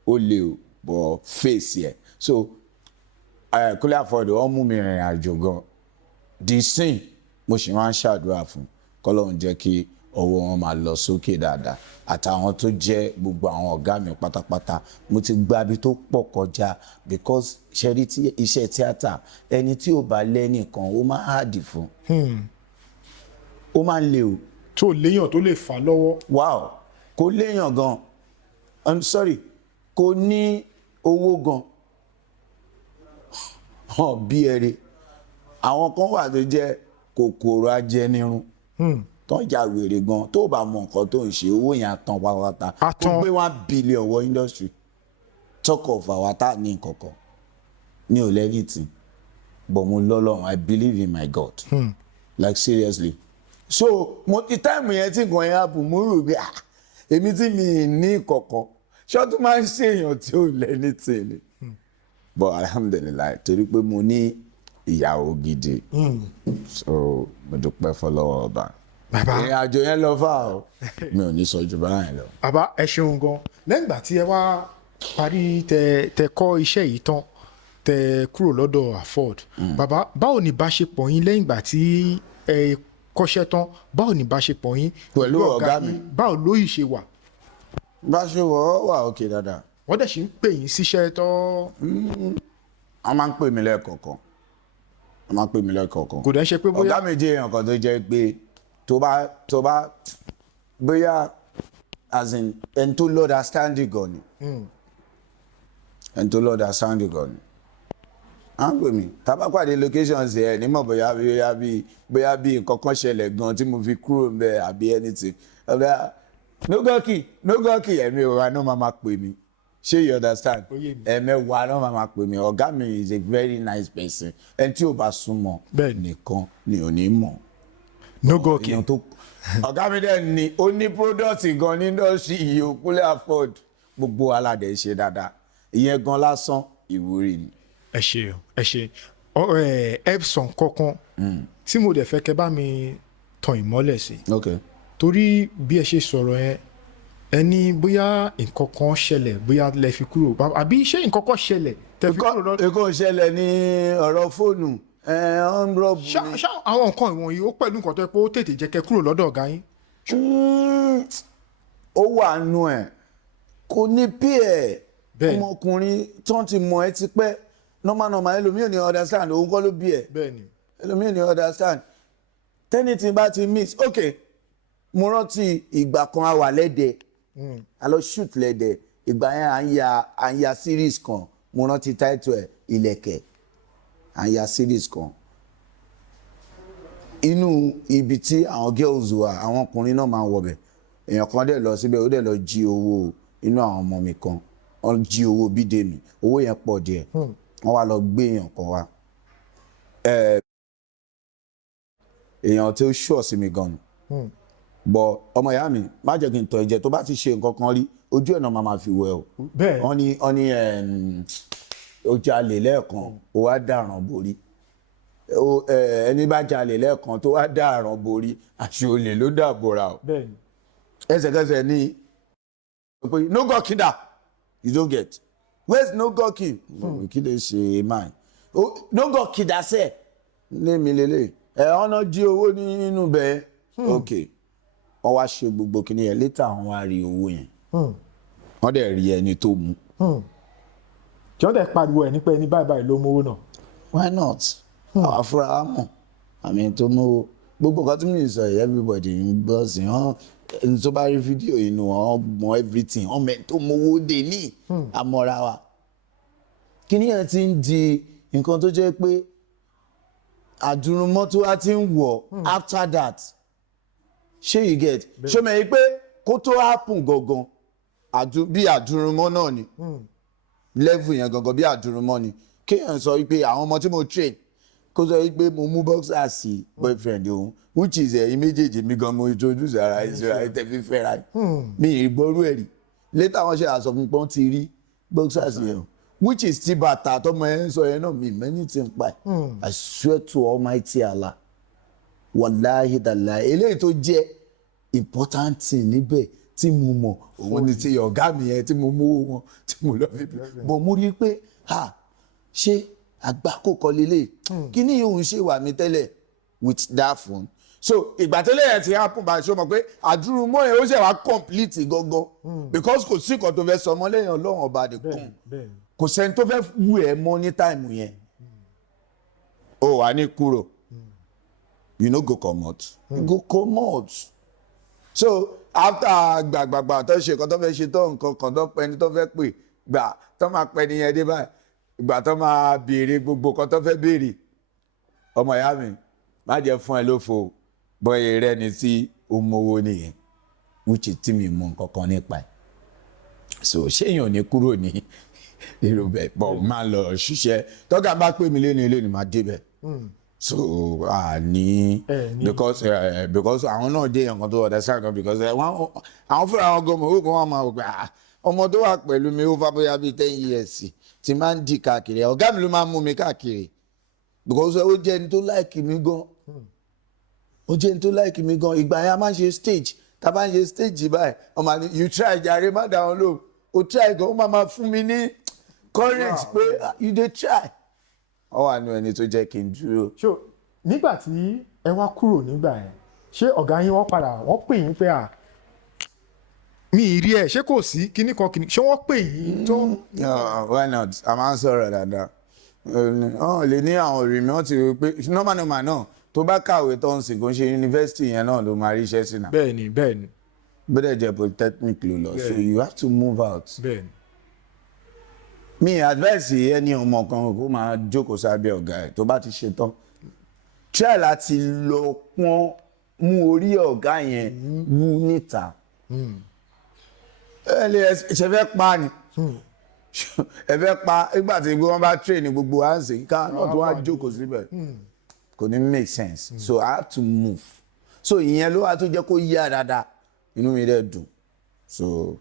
ó lè o bọ̀ face yẹ so Kunle Afod wọ́n mú mi rìnrìn àjò gan di sin mo sì máa ń ṣàdúrà fún kọ́lọ́run jẹ́ kí ọwọ́ wọn máa lọ sókè dáadáa àtàwọn tó jẹ́ gbogbo àwọn ọ̀gá mi pátápátá mo ti gba ibi tó pọ̀ kọjá because ṣẹ́rí tí iṣẹ́ tíátà ẹni tí ò bá lẹ́nìkan ó máa hàdì fún ó máa ń le o. tó léèyàn tó lè fà lọ́wọ́. wow kò léèyàn gan I'm sorry kò ní owó gan hàn bí ẹrẹ àwọn kan wà tó jẹ́ kòkòrò ajẹnirun tó ń jà wèrè gan tó bá mọ nǹkan tó ń ṣe owó yẹn àtàn pátápátá kó gbé 1 billion wọ industry talk of our tá ní nǹkankan ní ò lẹ́nìtì but mo lọ́lọ́run I believe in my God like seriously so mo ti táìmù yẹn tí nǹkan yẹn happen mo rò bí èmi tí mi ní kọ̀ọ̀kan ṣọ́tún máa ń ṣèyàn tí ò lẹ́nìtì ni but alhamdulilayi torí pé mo ní ìyàwó gidi so mo dúpẹ́ fọlọ́wọ́ ọba ìrìn àjò yẹn lọ fà ó mi ò ní sọ ju báyìí lọ. bàbá ẹ ṣeun gan lẹ́yìn ìgbà tí ẹ wá parí tẹ kọ́ iṣẹ́ yìí tán tẹ kúrò lọ́dọ̀ Afod bàbá báwo ni ìbáṣepọ̀ yín lẹ́yìn ìgbà tí ẹ kọ́ṣẹ́ tán báwo ni ìbáṣepọ̀ yín pẹ̀lú ọ̀gá mi báwo ló yìí ṣe wà. ìbáṣepọ̀ wà òkè dáadáa. wọ́n dẹ̀ ṣì ń pè yín síṣẹ́ tán. wọ́n máa ń pè mí lẹ́ẹ̀kọ̀ọ̀kan kò dẹ̀ ṣe pé bóyá ọ̀gá mi jẹ́ èèyàn kan tó jẹ́ pé tó bá bóyá as in ẹni tó lọ́dà standing gan ni ẹni tó lọ́dà standing gan ni à ń pè mí tábà pàdé locations ẹ̀ nímọ̀ bóyá bí nǹkan kan ṣẹlẹ̀ gan tí mo fi kúrò ńbẹ̀ àbí anything No Gorkin ẹ̀mí òwa náà máa pè mí ṣé you understand ẹ̀mẹ́wàá náà máa pè mí ọ̀gá mi is a very nice person ẹni tí ò bá súnmọ́ nìkan ni ò ní mọ̀. No Gorkin ọ̀gá mi dẹ̀ ni ó ní product gan ní industry iye Kunle Afod gbogbo aládẹ̀ ṣe dáadáa ìyẹn gan lásán ìwúrí ni. ẹ ṣe epson kankan tí mo dẹ̀ fẹ́ kẹ́ bá mi tan ìmọ́lẹ̀ sí torí bí ẹ ṣe sọ̀rọ̀ yẹn ẹni bóyá nǹkan kan ṣẹlẹ̀ bóyá lẹ fi kúrò àbí ṣé nǹkan kan ṣẹlẹ̀ tẹ fi kúrò lọ́dọ̀. èkó ṣẹlẹ̀ ní ọ̀rọ̀ fóònù ọ̀nrọ̀bù ni. ṣá àwọn nǹkan ìwọ̀nyí ó pẹ̀lú nǹkan tó yẹ pé ó tètè jẹ́ kẹ́ kúrò lọ́dọ̀ ọ̀gá yín. ó wà nù ẹ̀ kò ní bí ẹ̀ ọmọkùnrin tó ń ti mọ̀ ẹ́ ti pẹ́ normal ẹlòmíràn ní understand òun kọ́ ló bí ẹ̀ ẹlòmíràn ní understand tẹ́nìtì bá ti miss okay mo rántí ìgbà kan a wà lẹ́dẹ̀ẹ́ a lọ shoot lẹ́dẹ̀ẹ́ ìgbà yẹn à ń ya series kan mo rántí title ẹ̀ ìlẹ̀kẹ̀ à ń ya series kan inú ibi tí àwọn girls wà àwọn ọkùnrin náà máa ń wọbẹ̀ èèyàn kan dẹ̀ lọ síbẹ̀ ó dẹ̀ lọ jí owó inú àwọn ọmọ mi kan wọ́n jí owó bídèmí owó yẹn pọ̀ díẹ̀ wọ́n wá lọ gbé èèyàn kan wá èèyàn tí ó ṣùọ̀ sí mi gan bọ ọmọ ìyá mi má jẹ́ kí n tọ́ ẹ̀jẹ̀ tó bá ti ṣe nǹkan kan rí ojú ẹ̀ náà máa fi wẹ̀ o wọ́n ní ó jalè lẹ́ẹ̀kan ó wá dàrán borí ẹni bá jalè lẹ́ẹ̀kan tó wá dàrán borí àṣì olè ló dàbòrà o ẹsẹ̀kẹsẹ̀ ní pé No Gorkin dà you don't get where's No Gorkin kí lè ṣe máa No Gorkin dà sẹ́ẹ̀ lé mi lélẹ̀ ọ̀nà jí owó nínú bẹ́ẹ̀ okay wọ́n wá ṣe gbogbo kìíní yẹn létà wọ́n wá rí owó yẹn wọ́n dẹ̀ rí ẹni tó mú. kí wọ́n dẹ̀ pariwo ẹ̀ nípa ẹni báyìí ló mówó náà. why not àwọn afurá wa mọ̀ àmì tó mówó gbogbo nǹkan tí mo sọ yìí everybody ń gbọ́ sí wọn ẹni tó bá rí fídíò yìí nù wọ́n mọ everything wọ́n mẹ́ tó mówó dé ní àmọ́ra wa. kìíní yẹn ti ń di nǹkan tó jẹ́ pé àdùnnúmọ́ tó wá ti ń wọ̀ after that ṣé you get ṣé mo yí pé kó tó happen gangan bí àdúrúmọ́ náà ni level yẹn gangan bí àdúrúmọ́ ni kéèyàn sọ wípé àwọn ọmọ tí mo train kó sọ pé mo mú boxer sí boyfriend òun which is ẹ̀yin méjèèjì mi gan mo introduce ara ìṣura ẹ̀ tẹ̀fí fẹ́ra mi ì gbọ́rú ẹ̀rí later wọ́n ṣe àṣọ fún pọ́n ti rí boxer sí yẹn which is ti bàtà tọmọ ẹ̀ ń sọ yẹn náà mi many things pa I swear to Almighty Allah wàláhì dàlá eléyìí tó jẹ́ important thing níbẹ̀ tí mo mọ̀ òun ni ti ọ̀gá mi yẹn tí mo mú wọn tí mo lọ fi bọ̀ mo rí i pé ṣé àgbákò kọ́ lélẹ̀ kí ni òun ṣe wà mí tẹ́lẹ̀ with that phone so ìgbà tẹ́lẹ̀ yẹn ti happen bá a ṣe mọ̀ pé àdúrúmọ́ yẹn ó ṣe wá complete gangan because kò sí nǹkan tó fẹ́ sọ ọmọ lẹ́yìn ọlọ́run ọba àdìkùn kò sẹ́ni tó fẹ́ wù ẹ́ mọ́ ní táìmù yẹn ó wà ní kúrò you no go comot you go comot so after gbàgbàgbà tó ṣe nǹkan tó fẹ́ ṣe tó nǹkan kan tó pẹ́ ní tó fẹ́ pè gbà tó máa pẹ́ nìyẹn dé báyìí ìgbà tó máa béèrè gbogbo kan tó fẹ́ béèrè ọmọ ìyá mi má jẹ́ fún ẹ lófo bọ́yẹ rẹ ni tí ó mówó nìyẹn which tí mi mọ nǹkan kan nípa ẹ̀ so ṣéèyàn ní kúrò ní èrò bẹ́ẹ̀ bọ̀ máa lọ ṣiṣẹ́ tọ́gà bá pè mí lé ní máa débẹ̀ so because àwọn náà dé nǹkan tó ọ̀dà sáà kan because àwọn fúnra wọn gan mọ̀ wọ́n máa wò pé ọmọ tó wà pẹ̀lú mi ó fà bóyá bíi 10 years ti máa ń di káàkiri ọ̀gá mi ló máa ń mú mi káàkiri because ó jẹ́ ẹni tó láìkì mi gan ó jẹ́ ẹni tó láìkì mi gan ìgbà yẹn a máa ń ṣe stage tá a bá ń ṣe stage báyìí ọmọ àni you try jàre má dá wọn lò ó try gan ó máa fún mi ní current pé you dey try ọ wà nù ẹni tó jẹ́ kí n dúró. so nígbà tí ẹ wá kúrò nígbà yẹn ṣé ọ̀gá yín wọ́n pè yín pé mi ì rí ẹ ṣé kò sí kíní kan kíní ṣé wọ́n pè yín tó. why not a máa ń sọ̀rọ̀ dáadáa lè ní àwọn òrì mi wọ́n ti rí pé normal náà tó bá kàwé tó ń sìn kó ń ṣe yunifásitì yẹn náà ló máa rí iṣẹ́ sí náà. bẹ́ẹ̀ni. bẹ́ẹ̀ jẹ́ polytechnic ló lọ so you have to move out. bẹ́ẹ̀ni. mi advice ẹni ọmọ kan kó máa jókòó sábẹ́ ọ̀gá ẹ̀ tó bá ti ṣe tán try láti lọ pọ́n mú orí ọ̀gá yẹn wú níta ṣe fẹ́ pa ni ẹ fẹ́ pa nígbà tí wọ́n bá train ní gbogbo àǹsì ká náà tó wá jókòó síbẹ̀ kò ní make sense so I have to move so ìyẹn ló wá tó jẹ́ kó yá dáadáa inú mi dẹ̀ dùn so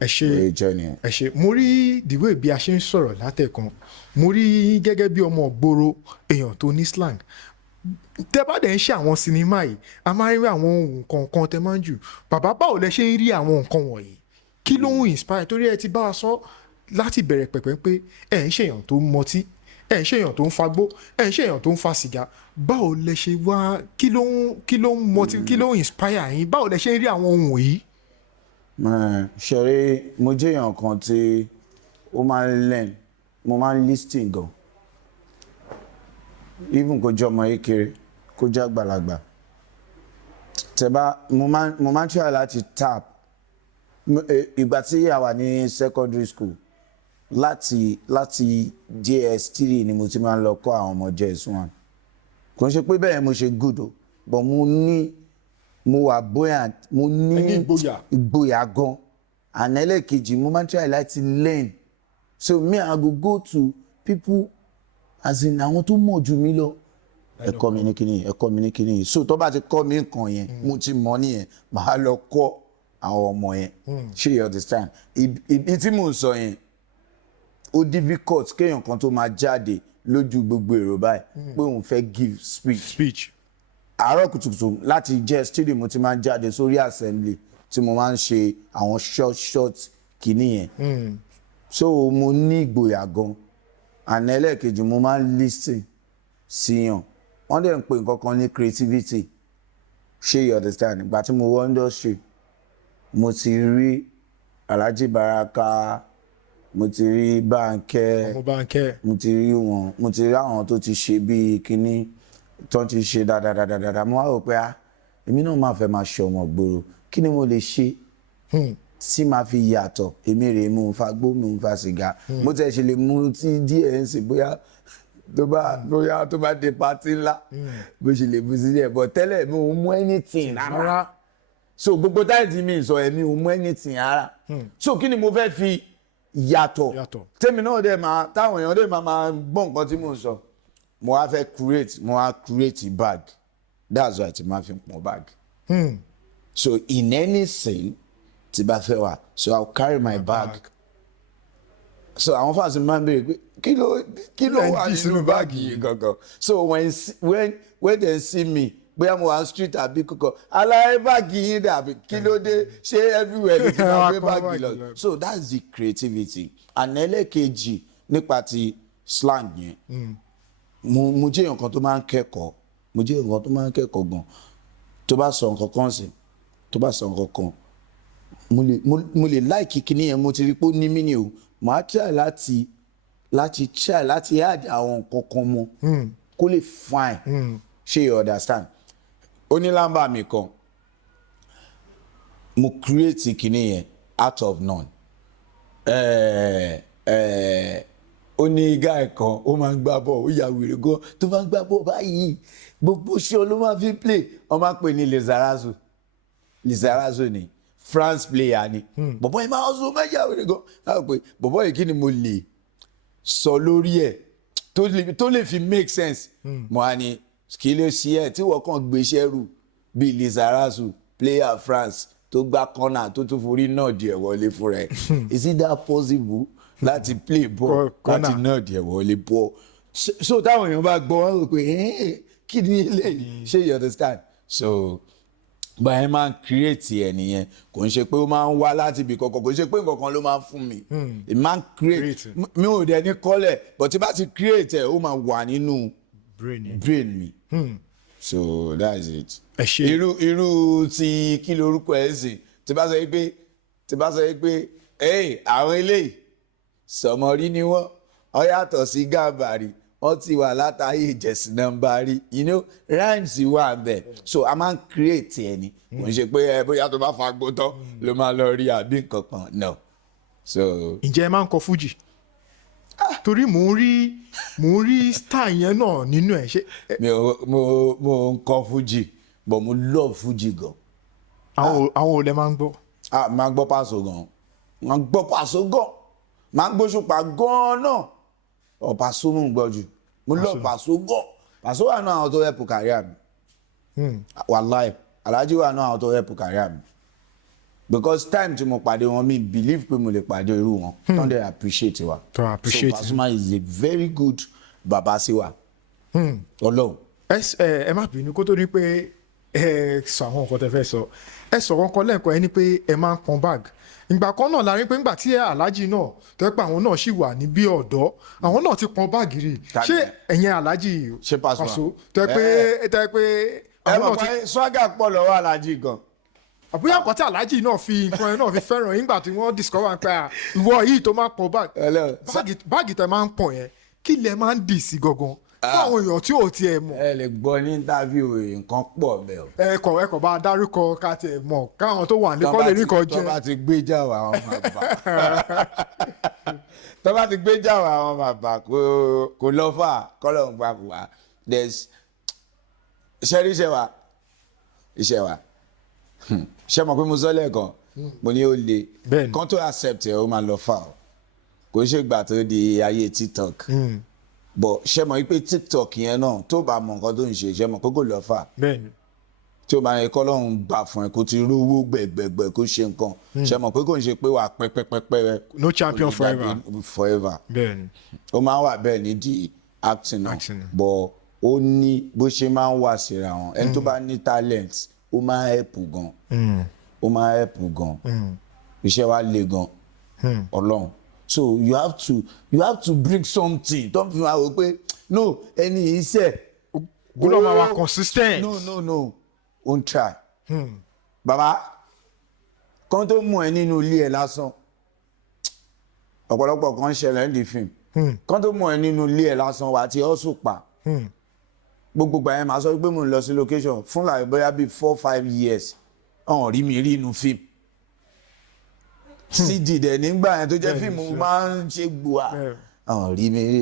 ẹ ṣe mo rí dìwé bí a ṣe ń sọ̀rọ̀ látẹ̀kan mo rí gẹ́gẹ́ bí ọmọ ògbóró èèyàn tó ní slang tẹ́ bá dẹ̀ ń ṣe àwọn sinimá yìí a máa ń rí àwọn ohun kọ̀ọ̀kan tẹ́ máa ń jù bàbá báwo lẹ ṣe ń rí àwọn nǹkan wọ̀nyí kí ló ń inspire torí ẹ ti bá a sọ láti bẹ̀rẹ̀ pẹ̀pẹ̀ pé ẹ̀ ń ṣèyàn tó ń mọtí ẹ̀ ń ṣèyàn tó ń fagbó ẹ̀ ń ṣèyàn tó ń fa sìgá báwo lẹ ṣe wá kí ló ń mọtí kí ló ń inspire yín báwo lẹ ṣe ń rí àwọn ohun yìí. ṣeré mo jẹ́ èèyàn kan tí ó máa ń learn mo máa ń listen gan even kó jẹ́ ọmọ kékeré kó jẹ́ àgbàlagbà tẹ́bá mo máa ń try láti tap ìgbà tí a wà ní secondary school láti JS3 ni mo ti máa ń lọ kọ́ àwọn ọmọ JS1 kò ń ṣe pé bẹ́ẹ̀ mo ṣe good o but mo wà buoyant mo ní ìgboyà gan and ẹlẹ́ẹ̀kejì mo máa ń try láti learn so me I go to people as in àwọn tó mọ̀ jù mí lọ ẹ̀kọ́ mi ní kíní so tó bá ti kọ́ mi nǹkan yẹn mo ti mọ̀ nìyẹn màá lọ kọ́ àwọn ọmọ yẹn ṣé you understand ibi tí mò ń sọ yẹn ó difficult kéèyàn kan tó máa jáde lójú gbogbo èrò báyìí pé òun fẹ́ give speech àárọ̀ kùtùkùtù láti jẹ́ studio mo ti máa ń jáde sórí assembly tí mo máa ń ṣe àwọn short kìíní yẹn so mo ní ìgboyà gan and ẹlẹ́ẹ̀kejì mo máa ń listen síyàn wọ́n dẹ̀ ń pè nǹkan kan ní creativity ṣé you understand ìgbà tí mo wọ industry mo ti rí Alhaji Baraka mo ti rí Bánkẹ́ mo ti rí wọn mo ti rí àwọn tó ti ṣe bíi kinní tó ti ṣe dáadáa mo wá rò pé èmi náà máa fẹ́ máa ṣe ọmọ gbòòrò kí ni mo lè ṣe tí máa fi yàtọ̀ èmi rèé mo ń fa gbó mo ń fa sìgá mo tẹ̀ ṣe lè mú tí díẹ̀ ń sè bóyá tó bá dé pátí ńlá bó ṣe lè mú sí díẹ̀ bọ̀ tẹ́lẹ̀ mi ò mú anything rárá so gbogbo táyì tí mi sọ ẹ̀mí ò mú anything rárá so kí ni mo fẹ́ fi yàtọ̀ tèmi náà dẹ̀ máa táwọn èèyàn dẹ̀ máa gbọ́ nǹkan tí mò ń sọ mo wá fẹ́ create bag that's why ti máa fi pọn bag. So in any scene tí bá fẹ́ wà so I'll carry my bag. So àwọn fans máa ń béèrè pé kí ló wà nínú báàgì yìí gangan. So when they see me bóyá mo wà street àbí kókó aláyé báàgì yìí dàbí kí ló dé ṣé everywhere ni kí n máa gbé báàgì lọ. So that's the creativity. And ẹlẹ́kejì nípa ti slang yẹn mo jẹ́ èèyàn kan tó máa ń kẹ́kọ̀ọ́ gan. tó bá sọ nǹkan kan mo lè like kíní yẹn mo ti rí pé ó ní mí ni o màá try láti add àwọn nǹkan kan mọ́ kó lè fine ṣé you understand. ó ní lámbà mi kan mo create kíní yẹn out of none. Ó ní guy kan ó máa ń gbá bọ́ọ̀ ó yà wèrè gan tó bá ń gbá bọ́ọ̀ báyìí gbogbo ṣé ló máa fi play wọ́n máa ń pè ní Lizarazu ni France player ni bọ̀bọ̀ yìí máa ń sọ máa yà wèrè gan láwọn pé bọ̀bọ̀ yìí kí ni mo lè sọ lórí ẹ̀ tó lè fi make sense mo á ní kí ló ṣe ẹ̀ tí wọ́n kàn gbéṣẹ́ rù bíi Lizarazu player France tó gbá corner tó tún forí náà di ẹ̀ wọlé fúnra ẹ̀ is it that possible láti play ball láti náà di ẹ̀ wọlé ball so táwọn èèyàn bá gbọ́ wọn rò pé kí ni eléyìí ṣé you understand so báyìí máa ń create ẹ̀ nìyẹn kò ń ṣe pé ó máa ń wá láti ibì kankan kò ń ṣe pé nǹkan kan ló máa ń fún mi it máa ń create mi ò dẹ̀ ní kọ́lẹ̀ but tí bá ti create ẹ̀ ó máa wà nínú brain mi so that's it. irú ti kí lorúkọ ẹ̀ sìn tí bá sọ pé àwọn eléyìí sọmọrí ni wọ́n yàtọ̀ sí gàbàrí wọ́n ti wà látàyè ìjẹ̀sìn nọ́mbà rí rhymes wà bẹ́ẹ̀ so a máa ń create ẹni kò ń ṣe pé bóyá tó bá fagbó tán ló máa lọ rí àbí nǹkan kan no so. ǹjẹ́ ẹ máa ń kọ fújì torí mò ń rí style yẹn náà nínú ẹ̀ ṣe. mo ń kọ fújì but mo love fújì gan. àwọn olè máa ń gbọ́. máa ń gbọ́ Paso gan máa ń gbọ́ Paso gan máa ń gbóṣùpá gan náà Pasuma ń gbọ́ jù mo lọ Paso gan Paso wà náà àwọn tó help career mi wàláì Alhaji wà náà àwọn tó help career mi because time tí mo pàdé wọn mi believe pé mo lè pàdé irú wọn don dey appreciate wa so Pasuma is a very good baba sí wa Ọlọ́run. ẹ má bínú kó tó rí pé ẹ sọ àwọn nǹkan tẹ́ fẹ́ sọ ẹ sọ̀rọ̀ kan lẹ́ẹ̀kan ẹ ní pé ẹ máa ń pọn bag ìgbà kan náà la rí pé ńgbà tí Alhaji náà tó pé àwọn náà ṣì wà ní bí ọ̀dọ́ àwọn náà ti pọn báàgì rí ṣé ẹ̀yin Alhaji Paso tó pé àwọn náà ti. swagger pọ̀ lọ́wọ́ Alhaji gan. àbúyá nǹkan tí Alhaji náà fi nǹkan ẹ̀ náà fi fẹ́ràn yín gbà tí wọ́n discover pé ìwọ yìí tó máa pọn báàgì tẹ máa ń pọn yẹn kí lẹ máa ń dì sí gangan fún àwọn èèyàn tí ò tiẹ̀ mọ̀. ẹ lè gbọ́ ní interview nǹkan pọ̀ bẹ́ẹ̀ o. ẹ kò bá dárúkọ ká tiẹ̀ mọ̀ káwọn tó wà ní kọ́ lè rí kan jẹ́. tó bá ti gbé jà wá àwọn bàbá tó bá ti gbé jà wá àwọn bàbá kò lọ fà kọ́lọ̀ ń gbà wá iṣẹ́ wa ṣe mọ̀ pé mo sọ lẹ́ẹ̀kan mo ní ó le kan tó accept ẹ̀ ó máa lọ fà o kò ṣe gbà tó di ayé TikTok. But ṣe mọ̀ wípé TikTok yẹn náà tó bá mọ nǹkan tó ń ṣe mọ̀ kókò lọ fà. bẹ́ẹ̀ni. tí o bá yẹ kọ́lọ́run gbà fún ẹ kó ti rówó gbẹ̀gbẹ̀gbẹ̀ kó ṣe nǹkan ṣe mọ̀ pé kò ń ṣe pé wà pẹ́pẹ́pẹ́. no champion forever. bẹ́ẹ̀ni. ó máa ń wà bẹ́ẹ̀ ní di acting náà but ó ní bó ṣe máa ń wà síra wọn ẹni tó bá ní talent ó máa help gan. iṣẹ́ wa le gan Ọlọ́run. So you have to bring something. Don't feel like pé no ẹni iṣẹ́. Gbọ́dọ̀ máa wà consistent. No. Don't try. Bàbá kan tó mú ẹ nínú ilé ẹ lásán ọ̀pọ̀lọpọ̀ kan ṣẹlẹ̀ ní fíìmù kan tó mú ẹ nínú ilé ẹ lásán wà á ti hustle pa. Gbogbo gbà yẹn máa sọ pé mo ń lọ sí location fún like bóyá bíi 4-5 years ọ̀hún rí mi rí inú fíìmù. CD dẹ̀ nígbà yẹn tó jẹ́ fíìmù máa ń ṣe gbòà àwọn rí mi rí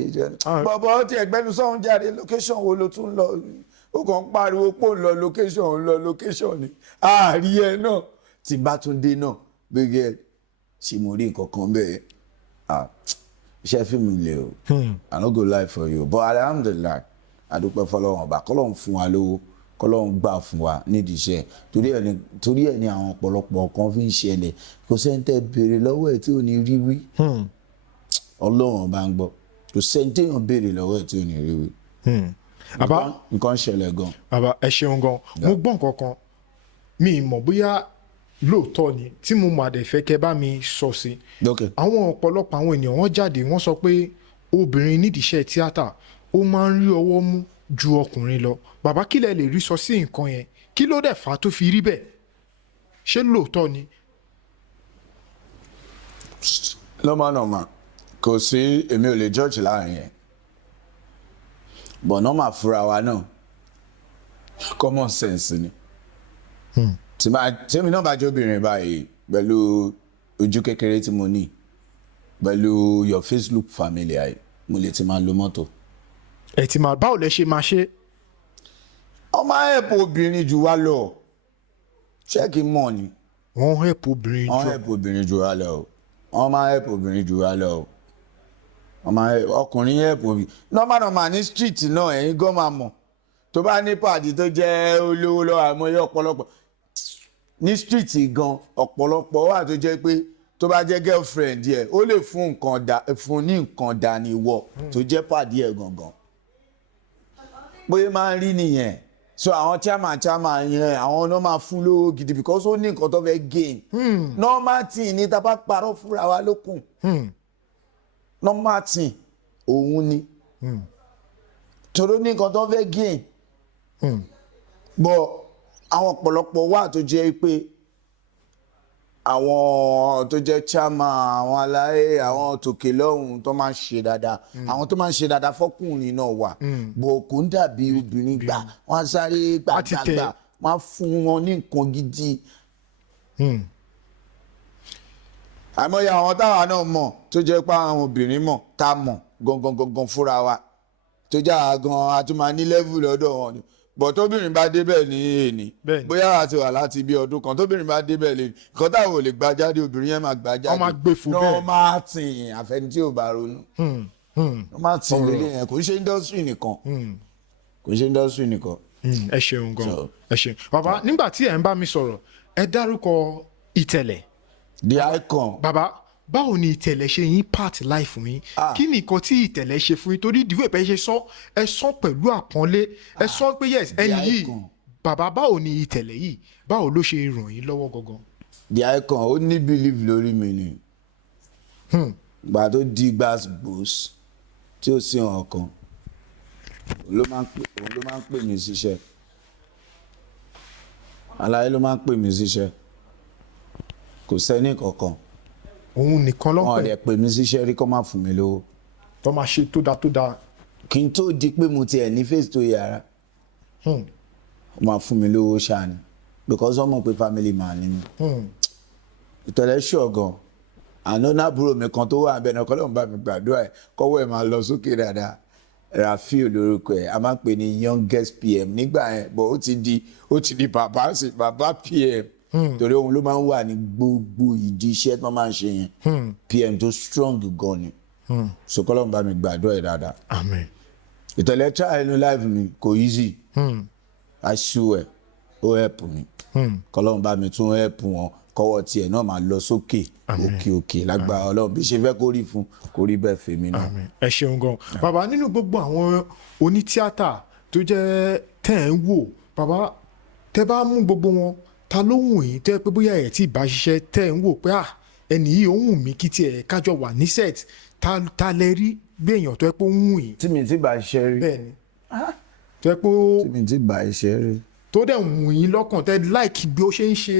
bọ̀bọ̀ tí ẹgbẹ́nu sọ́hún jáde location wo ló tún lọ ó kàn ń pariwo pò ń lọ location ni àárí ẹ náà tí bá tún dé náà gbẹgẹ ṣe mo rí nǹkan kan bẹ́ẹ̀ iṣẹ́ fíìmù le o I no go lie for you but alhamdulillah adúpẹ́ fọlọ́run ọba kọ́lọ́run fún wa lówó kọ́lọ́run gbà fún wa nídìí iṣẹ́ torí ẹ̀ ni àwọn ọ̀pọ̀lọpọ̀ kan fi ń ṣẹlẹ̀ kò sẹ́ńtẹ́ béèrè lọ́wọ́ ẹ̀ tí ò ní rí wí ọlọ́run ọba ń gbọ́ kò sẹ́ńtẹ́ yàn béèrè lọ́wọ́ ẹ̀ tí ò ní rí wí. nǹkan ṣẹlẹ̀ gan. bàbá ẹ ṣeun gan mo gbọ́ nǹkan kan mi mọ̀ bóyá lóòótọ́ ni tí mo mọ̀ àdẹ̀fẹ́ kẹ́ bá mi sọ sí. àwọn ọ̀pọ̀lọpọ̀ àwọn ènìyàn wọ́n jáde wọ́n sọ pé obìnrin nídìí iṣẹ́ tíátà ó máa ń rí ọwọ́ mú ju ọkùnrin lọ bàbá kí lẹ lè rí sọ sí nǹkan yẹn kí ló dẹ̀ fà á tó fi rí bẹ́ẹ̀ ṣé lóòótọ́ ni. normal kò sí èmi ò lè judge láàrin yẹn but normal fúra wa náà common sense ni tèmi náà bá jẹ́ obìnrin báyìí pẹ̀lú ojú kékeré tí mo ní pẹ̀lú your face look familiar mo lè ti máa lo mọ́tò. ẹ ti máa báwo lẹ ṣe máa ṣe. ọmọ ẹ̀pọ̀ obìnrin jù wá lọ ṣẹ́ẹ̀kì mọ̀ ni. wọ́n ẹ̀pọ̀ obìnrin jù. wọ́n ẹ̀pọ̀ obìnrin jù wá lọ wọ́n máa ẹ̀pọ̀ obìnrin jù wá lọ ọkùnrin ẹ̀pọ̀ obìnrin normal ní street náà ẹ̀yin gan máa mọ̀ tó bá ní pàdé tó jẹ́ olówó lọ́wọ́ àmọ́ yẹ ọ̀pọ̀lọpọ̀ ní street gan ọ̀pọ̀lọpọ̀ wà tó jẹ́ pé tó bá jẹ́ girlfriend yẹ ó lè fún ní nǹkan dání wọ tó jẹ́ pàdé ẹ̀ gangan bóyá máa ń rí nìyẹn so àwọn chairman yẹn àwọn náà máa fún lówó gidi because ó ní nǹkan tó fẹ́ gain normal thing ní tá a bá parọ́ fúnra wa lókun normal thing òun ni torí ó ní nǹkan tó fẹ́ gain but àwọn ọ̀pọ̀lọpọ̀ wà tó jẹ́ pé àwọn tó jẹ́ chairman àwọn aláyé àwọn tòkè lọ́hùn tó máa ń ṣe dáadáa àwọn tó máa ń ṣe dáadáa fọ́kùnrin náà wà bò kò ń dàbí obìnrin gbà wọ́n á sáré gbàgbà wọ́n á fún wọn ní nǹkan gidi. àmọ́ ya àwọn táwa náà mọ̀ tó jẹ́ pé àwọn obìnrin mọ̀ tá a mọ̀ gangan fúnra wa tó jẹ́ àgàn àtúmọ̀ ní level lọ́dọ̀ wọn ni bọ̀ tóbìnrin bá débẹ̀ ní èní bóyá àti wà láti bí ọdún kan tóbìnrin bá débẹ̀ lè nǹkan táwọn ò lè gbà jáde obìnrin yẹn máa gbà jáde wọ́n máa gbé fún bẹ́ẹ̀ náà máa tìyìn àfẹni tí ò bá ronú wọ́n máa tìyìn lélẹ̀ yẹn kò ń ṣe industry nìkan kò ń ṣe industry nìkan. ẹ ṣeun gan ẹ ṣeun bàbá nígbà tí ẹ ń bá mi sọ̀rọ̀ ẹ dárúkọ ìtẹ̀lẹ̀. the icon. bàbá báwo ni ìtẹ̀lẹ̀ ṣe yín part life fún yín kí ni nǹkan tí ìtẹ̀lẹ̀ ṣe fún yín torí ìdíwọ̀ ìpẹ́ ṣe sọ ẹ sọ pẹ̀lú àpọ́nlé ẹ sọ pé yes ẹni yìí bàbá báwo ni ìtẹ̀lẹ̀ yìí báwo ló ṣe ràn yín lọ́wọ́ gangan. the icon ó ní believe lórí mi ni gbà tó di gbàs gbòs tí ó sì hàn kan òun ló máa ń pè mí síṣẹ́ aláyé ló máa ń pè mí síṣẹ́ kò sẹ́ni kankan òun nìkan ló ń pè. wọn ò dẹ̀ pè mí síṣẹ́ rí kó má fún mi lówó. tó máa ṣe tó dáa. kí n tó di pé mo tiẹ̀ ní face tó yàrá ó máa fún mi lówó ṣáà ni because wọ́n mọ̀ pé family man ni mi. ìtẹ̀lẹ̀ ṣọ̀gàn àná nábúrò mi kan tó wà bẹ́ẹ̀ náà kọ́lọ́mù bá mi gbàdúrà ẹ̀ kọ́wọ́ ẹ̀ máa lọ sókè dáadáa Rafiu lórúkọ ẹ̀ a máa ń pè ní youngest PM nígbà yẹn but ó ti di bàbá PM. torí òun ló máa ń wà ní gbogbo ìdí iṣẹ́ tí wọ́n máa ń ṣe yẹn PM tó strong gan ni so kọ́lọ́mù bá mi gbàdúrà ẹ̀ dáadáa. Amen. ìtẹ̀lẹ̀ try inú life mi kò easy I swear ó help mi kọ́lọ́mù bá mi tún help wọn kọ́wọ́ tiẹ̀ náà máa lọ sókè òkè lágbára Ọlọ́run bí ṣe fẹ́ kó rí fún kó rí bẹ́ẹ̀ fèmí náà. ẹ ṣeun gan bàbá nínú gbogbo àwọn onítíátà tó jẹ́ tẹ́ ẹ̀ ń wò bàbá tẹ́ bá mú gbogbo wọn ta ló wù yín tẹ́ pé bóyá ẹ̀ tí ì bá ṣiṣẹ́ tẹ́ ẹ̀ ń wò pé ẹnì yìí ó wù mí kí tiẹ̀ kájọ wà ní set ta lẹ rí gbé èèyàn tó ẹ pé ó wù yín. tí mi ti bá iṣẹ́ rí. bẹ́ẹ̀ni tó ẹ pé tí mi ti bá iṣẹ́ rí. tó dẹ̀ wù yín lọ́kàn tẹ́ láìkí bí ó ṣe ń ṣe.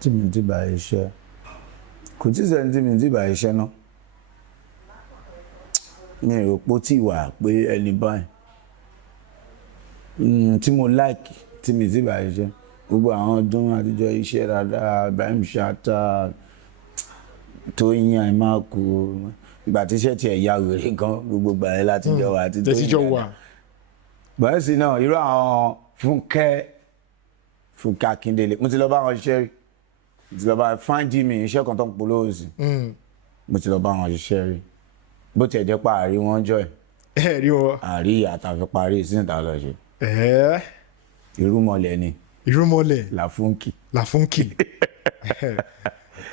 tí mi ti bá iṣẹ́ kò tí sẹ́ni tí mi ti bá iṣẹ́ náà mi ò pó tí wà pé ẹni báyìí tí mo like tí mi ti bá iṣẹ́ gbogbo àwọn ọdún àtijọ́ iṣẹ́ dáadáa Ibrahim Chatta tó yín àìmáàkù ìgbà tí iṣẹ́ tiẹ̀ ya wèrè gan gbogbo gbà ẹ́ látijọ́ wà àti tó yín dáadáa báyìí sí náà irú àwọn Fúnkẹ́ Akíndélé mo ti lọ bá wọn ṣiṣẹ́ rí mo ti lọ bá fáńjì mi iṣẹ́ kan tó ń polówó sí mo ti lọ bá wọn ṣiṣẹ́ rí bó tiẹ̀ jẹ́ pa àrí wọn jọ ẹ̀ rí wọn. àrí àtàfi parí sí ìta lọ ṣe irúmọlẹ̀ ni irúmọlẹ̀ làfúnkì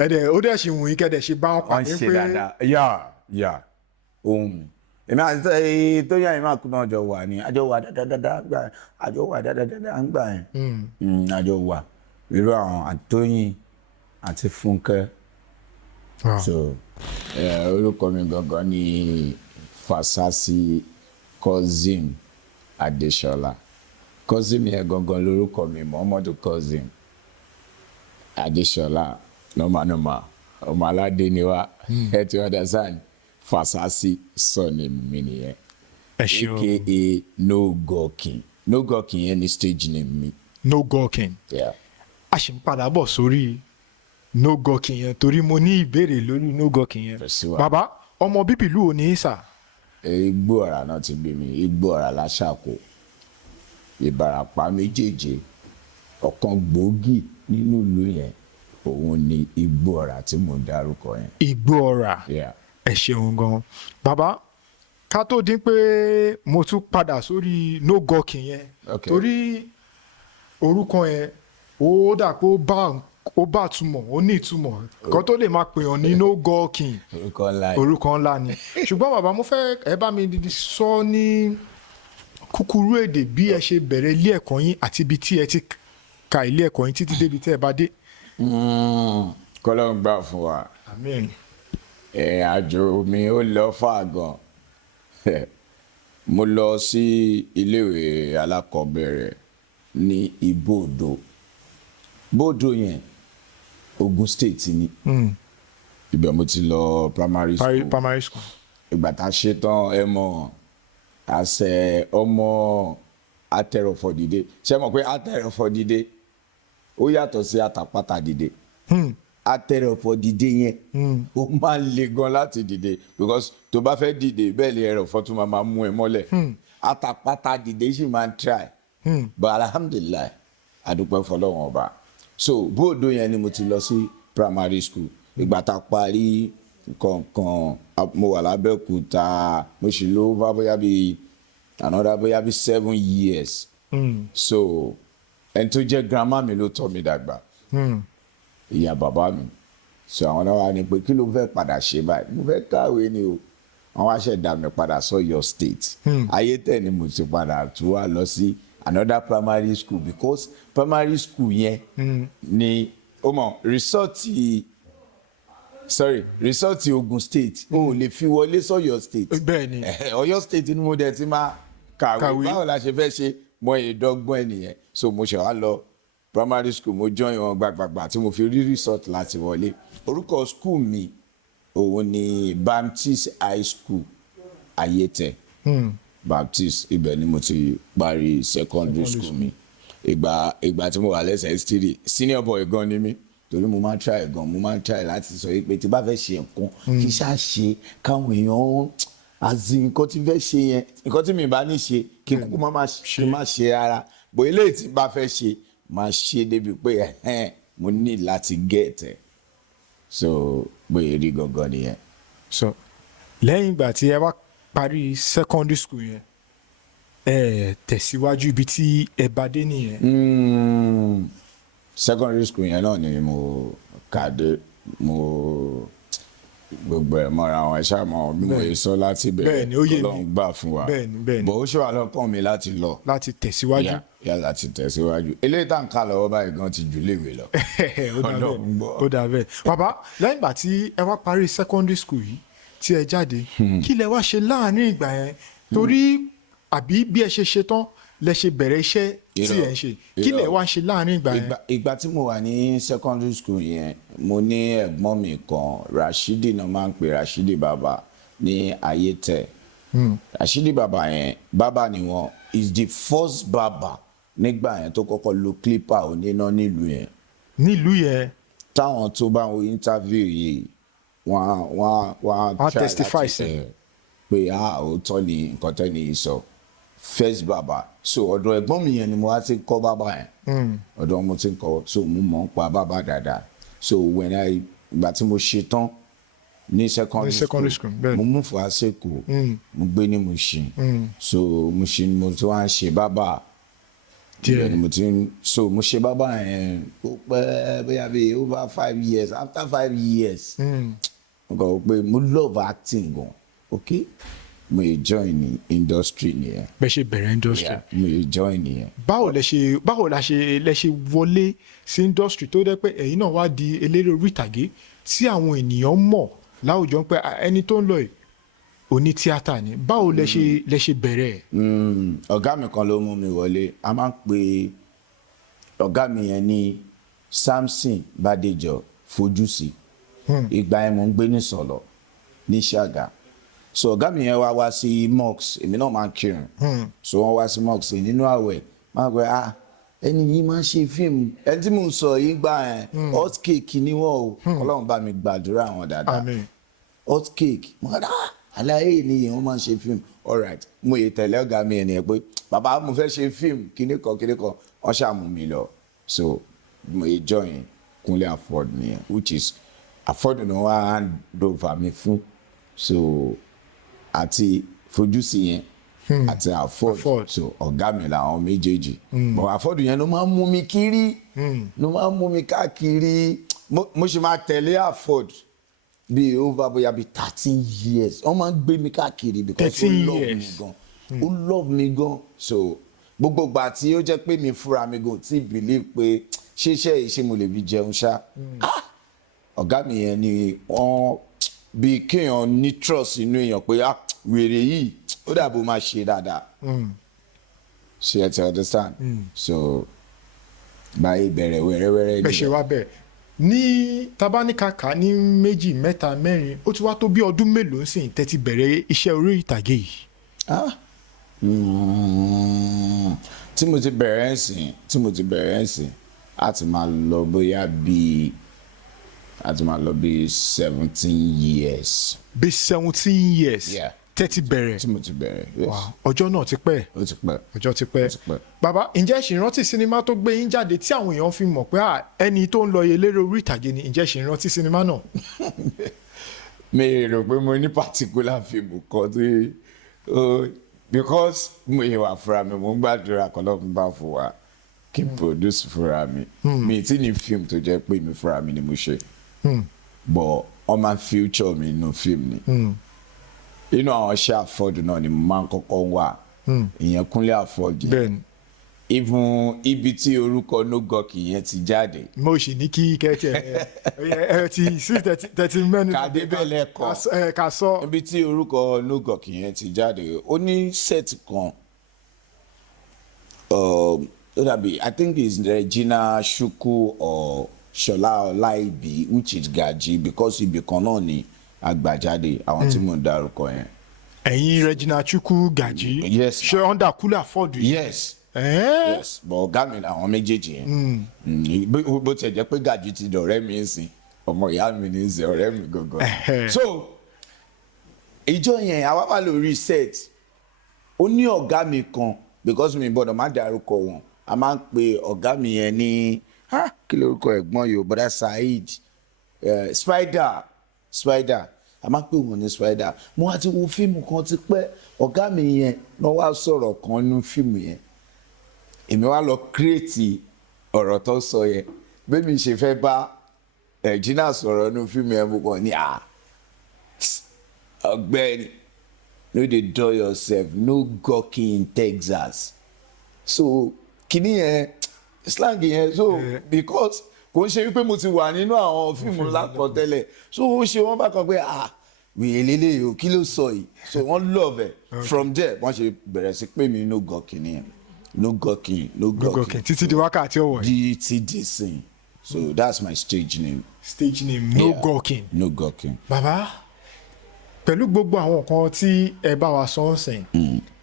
ẹ̀dẹ̀ ó dẹ̀ ṣe wùn yín kẹ́dẹ̀ ṣe bá wọn pàdé pé wọ́n ṣe dáadáa yà ohun èmi àti tó yà yín máa kú náà jọ wà ní àjọ wà dáadáa gbà àjọ wà dáadáa ń gbà yẹn àjọ wà irú àwọn àtóyìn àti fúnkẹ́ so orúkọ mi gangan ni Fasasi Quazim Adesola Quazim yẹn gangan lórúkọ mi Muhammadu Quazim Adesola normal ọmọ aládé ni wá ẹ ti understand Fasasi surname mi nìyẹn a.k.a. No Gorkin yẹn ni stage name mi. No Gorkin a ṣì ń padà bọ̀ sórí No Gorkin yẹn torí mo ní ìbéèrè lórí No Gorkin yẹn bàbá ọmọ bíbí ìlú ò ní sà. Igbó Ọ̀rà náà ti bí mi Igbó Ọ̀rà láṣàkó Ìbàràpá méjèèjì ọ̀kan gbòógì nínú ìlú yẹn òun ni Igbó Ọ̀rà tí mo dárúkọ yẹn. Igbó Ọ̀rà ẹ ṣeun gan bàbá ká tó dín pé mo tún padà sórí No Gorkin yẹn torí orúkọ yẹn ó dà pé ó bá túmọ̀ ó ní ìtumọ̀ kan tó lè máa pè ọ́ ní No Gorkin orúkọ ńlá ni ṣùgbọ́n bàbá mo fẹ́ ẹ bá mi sọ ní kúkúrú èdè bí ẹ ṣe bẹ̀rẹ̀ ilé ẹ̀kọ́ yín àti ibi tí ẹ ti ka ilé ẹ̀kọ́ yín títí débi tí ẹ bá dé. kọ́lọ́ ń gbà fún wa àmín. àjò mi ó lọ fà gan mo lọ sí iléèwé alákọ̀ọ́bẹ̀rẹ̀ ní Ibodò yẹn Ogun State ni ibẹ̀ mo ti lọ primary school ìgbà tá a ṣe tán ẹ mọ̀ àṣẹ ọmọ atẹrọfọ dìde ṣe mọ̀ pé atẹrọfọ dìde ó yàtọ̀ sí àtàpátá dìde atẹrọfọ dìde yẹn ó máa ń le gan láti dìde because tó bá fẹ́ dìde bẹ́ẹ̀ ni ẹrọ̀fọ́ tún máa mú ẹ mọ́lẹ̀ àtàpátá dìde sì máa ń try but alhamdulilayi adúpẹ́ fọlọ́wọ́n ọba so Bóòdó yẹn ni mo ti lọ sí primary school ìgbà tá a parí kankan mo wà l'Abẹ́òkúta mo sì lò bóyá bíi 7 years so ẹni tó jẹ́ grandma mi ló tọ́ mi dàgbà ìyá bàbá mi so àwọn náà wà ní pé kí ló fẹ́ padà ṣe báyìí mo fẹ́ kàwé ni o àwọn aṣẹ̀dá mi padà sọ́yọ́ state Ayétẹ̀ ni mo ti padà tún wá lọ sí another primary school because primary school yẹn ni ó mọ̀ resort Ogun State o lè fi wọlé sọ́yọ́ state bẹ́ẹ̀ni Ọ̀yọ́ state ni mo dẹ̀ ti máa kàwé báwo la ṣe fẹ́ ṣe mọ ìdọ́gbọ́n ènìyàn so mo ṣe wá lọ primary school mo join wọn gbàgbàgbà tí mo fi rí resort láti wọlé orúkọ school mi òun ni Baptist High School Ayétẹ̀ Baptist ibẹ̀ ni mo ti parí secondary school mi ìgbà tí mo wà lẹ́sẹ̀ S3 senior boy gan ni mí torí mo máa ń try láti sọ pé tí bá fẹ́ ṣe nǹkan kí ṣáà ṣe káwọn èèyàn àti nǹkan tí fẹ́ ṣe yẹn nǹkan tí mi bá ní ṣe kí kúkú má ṣe rárá bó eléyìí tí bá fẹ́ ṣe máa ṣe débi pé mo ní láti get ẹ̀ so bóyá rí gangan nìyẹn. so lẹ́yìn ìgbà tí ẹ wá parí secondary school yẹn ẹ tẹ̀síwájú ibi tí ẹ bá dé nìyẹn. Secondary school yẹn náà ni mo kàdé mo gbogbo ẹ̀ mọ́ra àwọn ẹ̀ṣá mọ́ bí mo yẹ sọ láti bẹ̀rẹ̀ Ọlọ́run gbà fún wa bọ̀ ó ṣe wà lọ́kàn mi láti lọ láti tẹ̀síwájú láti tẹ̀síwájú eléyìí tá n ká lọ́wọ́ báyìí gan ti jù léwe lọ. ó dà bẹ́ẹ̀ bàbá lẹ́yìn ìgbà tí ẹ wá parí secondary school yìí tí ẹ jáde kí lẹ wá ṣe láàrin ìgbà yẹn torí àbí bí ẹ ṣe tán lẹ ṣe bẹ̀rẹ̀ iṣẹ́ tí ẹ ń ṣe kí lẹ wá ṣe láàrin ìgbà yẹn. ìgbà tí mo wà ní secondary school yẹn mo ní ẹ̀gbọ́n mi kan Rashidi náà máa ń pè Rashidi bàbá ní Ayétẹ̀ Rashidi bàbá yẹn bàbá ni wọn is the first bàbá nígbà yẹn tó kọ́kọ́ lo clipper oníná nílùú yẹn. táwọn tó bá wo interview yìí wọ́n testify sí pé òótọ́ ni nǹkan tẹ́ni sọ first bàbá so ọ̀dọ̀ ẹ̀gbọ́n mi yẹn ni mo wá ti kọ́ bàbá yẹn ọ̀dọ̀ mo ti kọ́ so mo mọ̀ ń pa bàbá dáadáa so ìgbà tí mo ṣe tán ní secondary school mo mú fún àsèkò mo gbé ní Mushin so Mushin mo ti wá ń ṣe bábà mo ṣe bábà yẹn ó pẹ́ bóyá bí over 5 years after 5 years mo kọ̀ pé mo love acting gan okay mo join ní industry nìyẹn. bẹ́ẹ̀ ṣe bẹ̀rẹ̀ industry. mo join nìyẹn. báwo lẹ ṣe wọlé sí industry tó dẹ́ pé ẹ̀yin náà wá di eléré orí ìtàgé tí àwọn ènìyàn mọ̀ láwùjọ pé ẹni tó ń lọ yìí oní tíátà ni báwo lẹ ṣe bẹ̀rẹ̀. ọ̀gá mi kan ló mú mi wọlé a máa ń pe ọ̀gá mi yẹn ní Samson Bádéjọ Fojúsí ìgbà yẹn mo ń gbé ní Sọ̀lọ̀ ní Ṣàgà so ọ̀gá mi yẹn wá sí mosque èmi náà máa ń kírun so wọ́n wá sí mosque nínú àwẹ̀ máa ń pẹ́ ẹni yìí máa ń ṣe fíìmù ẹni tí mò ń sọ yìí gbà yẹn hot cake ni wọ́n o Ọlọ́run bá mi gbàdúrà wọn dáadáa hot cake aláyé ni wọ́n máa ń ṣe fíìmù alright mo yẹ tẹ̀lé ọ̀gá mi ẹni ẹ̀ pé bàbá mo fẹ́ ṣe fíìmù kíní kan wọ́n ṣàmú mi lọ so mo yẹ join Kunle Afod nìyẹn which is Afod ni wọ́n á hand over mi fún so àti Fojúsí yẹn àti Afod so ọ̀gá mi làwọn méjèèjì but Afod yẹn ló máa ń mú mi kiri ló máa ń mú mi káàkiri mo ṣe máa tẹ̀lé Afod bí over bóyá bí 13 years wọ́n máa ń gbé mi káàkiri because ó love mi gan so gbogbo ìgbà tí ó jẹ́ pé mi fúnra mi gan tí believe pé ṣíṣe ìṣe mo lè fi jẹun ṣá ọ̀gá mi yẹn ni wọ́n bí kéèyàn ní trust inú èèyàn pé wèrè yìí ó dàbò máa ṣe dáadáa ṣe ẹ ti understand so báyìí bẹ̀rẹ̀ wẹ́rẹ́wẹ́rẹ́ bẹ́ẹ̀ ṣe wá bẹ́ẹ̀ ní tabaníkàkà ní 2 3 4 ó ti wá tó bí ọdún mélòó sìn tẹ́tí bẹ̀rẹ̀ iṣẹ́ orí ìtàgé yìí. tí mo ti bẹ̀rẹ̀ ẹ̀sìn a ti máa lọ bóyá bíi 17 years. bí 17 years. Yeah. tẹ́tí bẹ̀rẹ̀. tí mo ti bẹ̀rẹ̀. Yes. Wow. ọjọ́ náà ti pẹ́. ó ti pẹ́. ọjọ́ ti pẹ́. Bàbá ǹjẹ́ ṣì ń rántí sinimá tó gbé yín jáde tí àwọn èèyàn fi mọ̀ pé ẹni tó ń lọ eléré orí ìtàgé ni ǹjẹ́ ṣì ń rántí sinimá náà. mi rò pé mo ní particular fíìmù kan tó because mo yẹ wà fúnra mi mo ń gbàdúrà kan lọ́ọ́ bá fún wa kí n produce fúnra mi mi tí ní fíìmù tó jẹ́ pé mi fúnra mi ni mo ṣe but ọmọ future mi nínú fíìmù ni inú àwọn ṣe Afod náà ni mo máa ń kọ́kọ́ wà ìyẹn Kunle Afod yẹn even ibi tí orúkọ No Gorkin yẹn ti jáde. mo sì ní kí kẹ́tì ẹ ti sí tẹ̀tí mẹ́nu. kàdébẹ̀lẹ̀ kan ká sọ. ibi tí orúkọ No Gorkin yẹn ti jáde ó ní set kan ó dàbí I think it's Regina Shuku or shola Olaibi which is Gaji because ibi kan náà ni agbàjáde àwọn tí mo ń dárúkọ yẹn. ẹ̀yin Regina Shuku Gaji. Yes. ṣe under Kunle Afod yìí. Yes. Yes but ọ̀gá mi làwọn méjèèjì yẹn bó tiẹ̀ jẹ́ pé Gaji ti dọ̀rẹ́ mi ń sìn ọmọ ìyá mi ní í sìn ọ̀rẹ́ mi gangan. so ìjọ yẹn àwa wà lórí set ó ní ọ̀gá mi kan because mi gbọ́dọ̀ má dárúkọ wọn a máa ń pe ọ̀gá mi yẹn ní kí lórúkọ ẹ̀gbọ́n yóò bọ́dá Saheed Spider a máa ń pè wọ́n ní Spider mo wá ti wo fíìmù kan ti pẹ́ ọ̀gá mi yẹn lọ́ wá sọ̀rọ̀ kan nínú fíìmù yẹn èmi wá lọ kírètì ọ̀rọ̀ tó sọ yẹn bẹ́ẹ̀ mi ṣe fẹ́ bá Regina sọ̀rọ̀ nínú fíìmù yẹn mo kàn ní ọ̀gbẹ́ni no dey dull yourself No Gorkin in Texas so kìíní yẹn slang yẹn so because kò ń ṣe wípé mo ti wà nínú àwọn fíìmù ńlá kan tẹ́lẹ̀ so ó ṣe wọ́n bá kan pé wèé lélẹ̀ o kí ló sọ yìí so wọ́n love it from there wọ́n ṣe bẹ̀rẹ̀ sí pé mi No Gorkin yẹn No Gorkin títí di wákàtí ọwọ́ yìí di sin so that's my stage name. No Gorkin. No Gorkin. Bàbá pẹ̀lú gbogbo àwọn nǹkan tí ẹ bá wa sọ ń sìn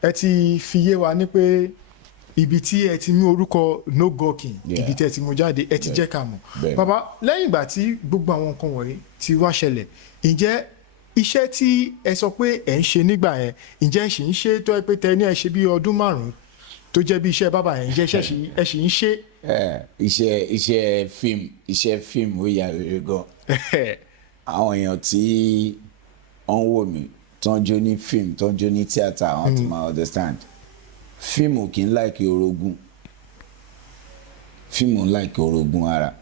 ẹ ti fi yé wa ní pé ibi tí ẹ ti mú orúkọ No Gorkin ibi tí ẹ ti mú jáde ẹ ti jẹ́ ká mọ̀. Bàbá lẹ́yìn ìgbà tí gbogbo àwọn nǹkan wọ̀nyí ti wá ṣẹlẹ̀ ǹjẹ́ iṣẹ́ tí ẹ sọ pé ẹ ń ṣe nígbà yẹn ǹjẹ́ ẹ sì ń ṣe tó ẹ pé tẹ ní ẹ ṣe bí ọdún 5 tó jẹ́ bí iṣẹ́ bàbá yẹn ǹjẹ́ ẹ sì ń ṣe. iṣẹ́ fíìmù ó yà rere gan àwọn èèyàn tí wọ́n wò mí tó ń jó ní fíìmù tó ń jó ní tíátà àwọn ti máa understand fíìmù kì í láìkí orogún fíìmù láìkí orogún ara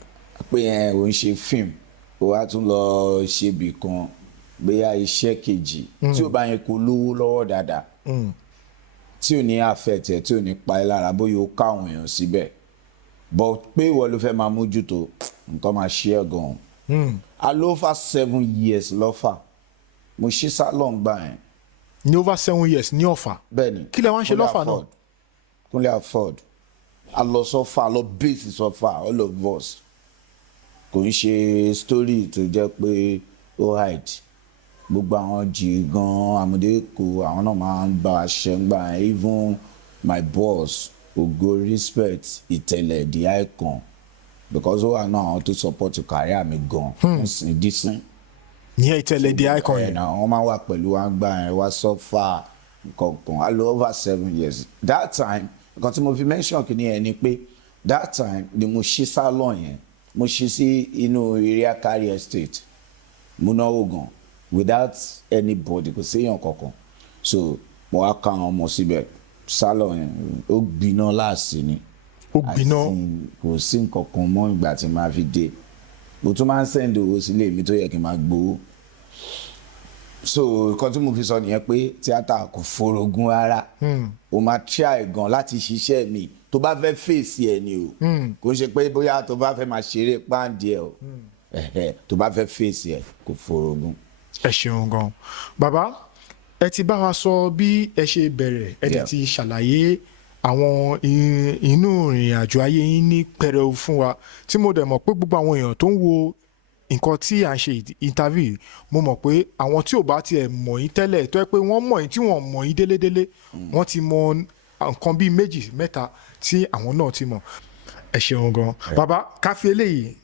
pé ò ń ṣe fíìmù ó wá tún lọ ṣe bì kan bóyá iṣẹ́ kejì tí ó bá yẹn kó lówó lọ́wọ́ dáadáa tí ò ní àfẹ̀tẹ̀ tí ò ní pa ẹ́ lára bóyá ó káwọn èèyàn síbẹ̀ but pé ìwọ ló fẹ́ máa mójútó nǹkan máa ṣe é gan-an a ló over 7 years lọ́fà mo ṣí salon gbà yẹn. ní over 7 years ní Ọ̀fà. bẹ́ẹ̀ni kí lẹ wá ń ṣe lọ́fà náà. Kunle Afod a lọ sọ́fà a lọ base sọ́fà all of us kò ń ṣe story tó jẹ́ pé ó hide gbogbo àwọn jì gan amúdékò àwọn náà máa ń bá a ṣe ń gbà even my boss Ogo respect Ìtẹ̀lẹ̀ the icon because ó wà náà àwọn tó support career mi gan ń dísìn. ní Ìtẹ̀lẹ̀ the icon yẹn. wọ́n máa wà pẹ̀lú wa gbà yẹn wá sọ́fà kankan a lọ over 7 years that time nǹkan tí mo fi mention kìíní yẹn ni pé that time ni mo ṣí salon yẹn mo ṣí sí inú area carry estate mo náwó gan without anybody kò séèyàn kankan so mo wá ká àwọn ọmọ síbẹ̀ salon yẹn ó gbiná láàsì ni ó gbiná kò sí nǹkan kan mọ́ ìgbà tí màá fi dé mo tún máa ń send owó sílé mi tó yẹ kí n máa gbowó so nǹkan tí mo fi sọ nìyẹn pé tíátà kò forogún rárá o máa try gan láti ṣiṣẹ́ mi tó bá fẹ́ fèsì ẹ̀ ni o kò ń ṣe pé bóyá tó bá fẹ́ máa ṣeré páǹdì ẹ̀ o tó bá fẹ́ fèsì ẹ̀ kò forogún. ẹ ṣeun gan bàbá ẹ ti bá wa sọ bí ẹ ṣe bẹ̀rẹ̀ ẹ dẹ̀ ti ṣàlàyé àwọn inú ìrìn àjò ayé yín ní pẹrẹu fún wa tí mo dẹ̀ mọ̀ pé gbogbo àwọn èèyàn tó ń wo nǹkan tí à ń ṣe interview mo mọ̀ pé àwọn tí ò bá tiẹ̀ mọ̀ yín tẹ́lẹ̀ tó yẹ pé wọ́n mọ̀ yín tí wọ́n mọ̀ yín délédélé wọ́n ti mọ nǹkan bíi méjì mẹ́ta tí àwọn náà ti mọ̀ ẹ ṣeun gan bàbá ká fi eléyìí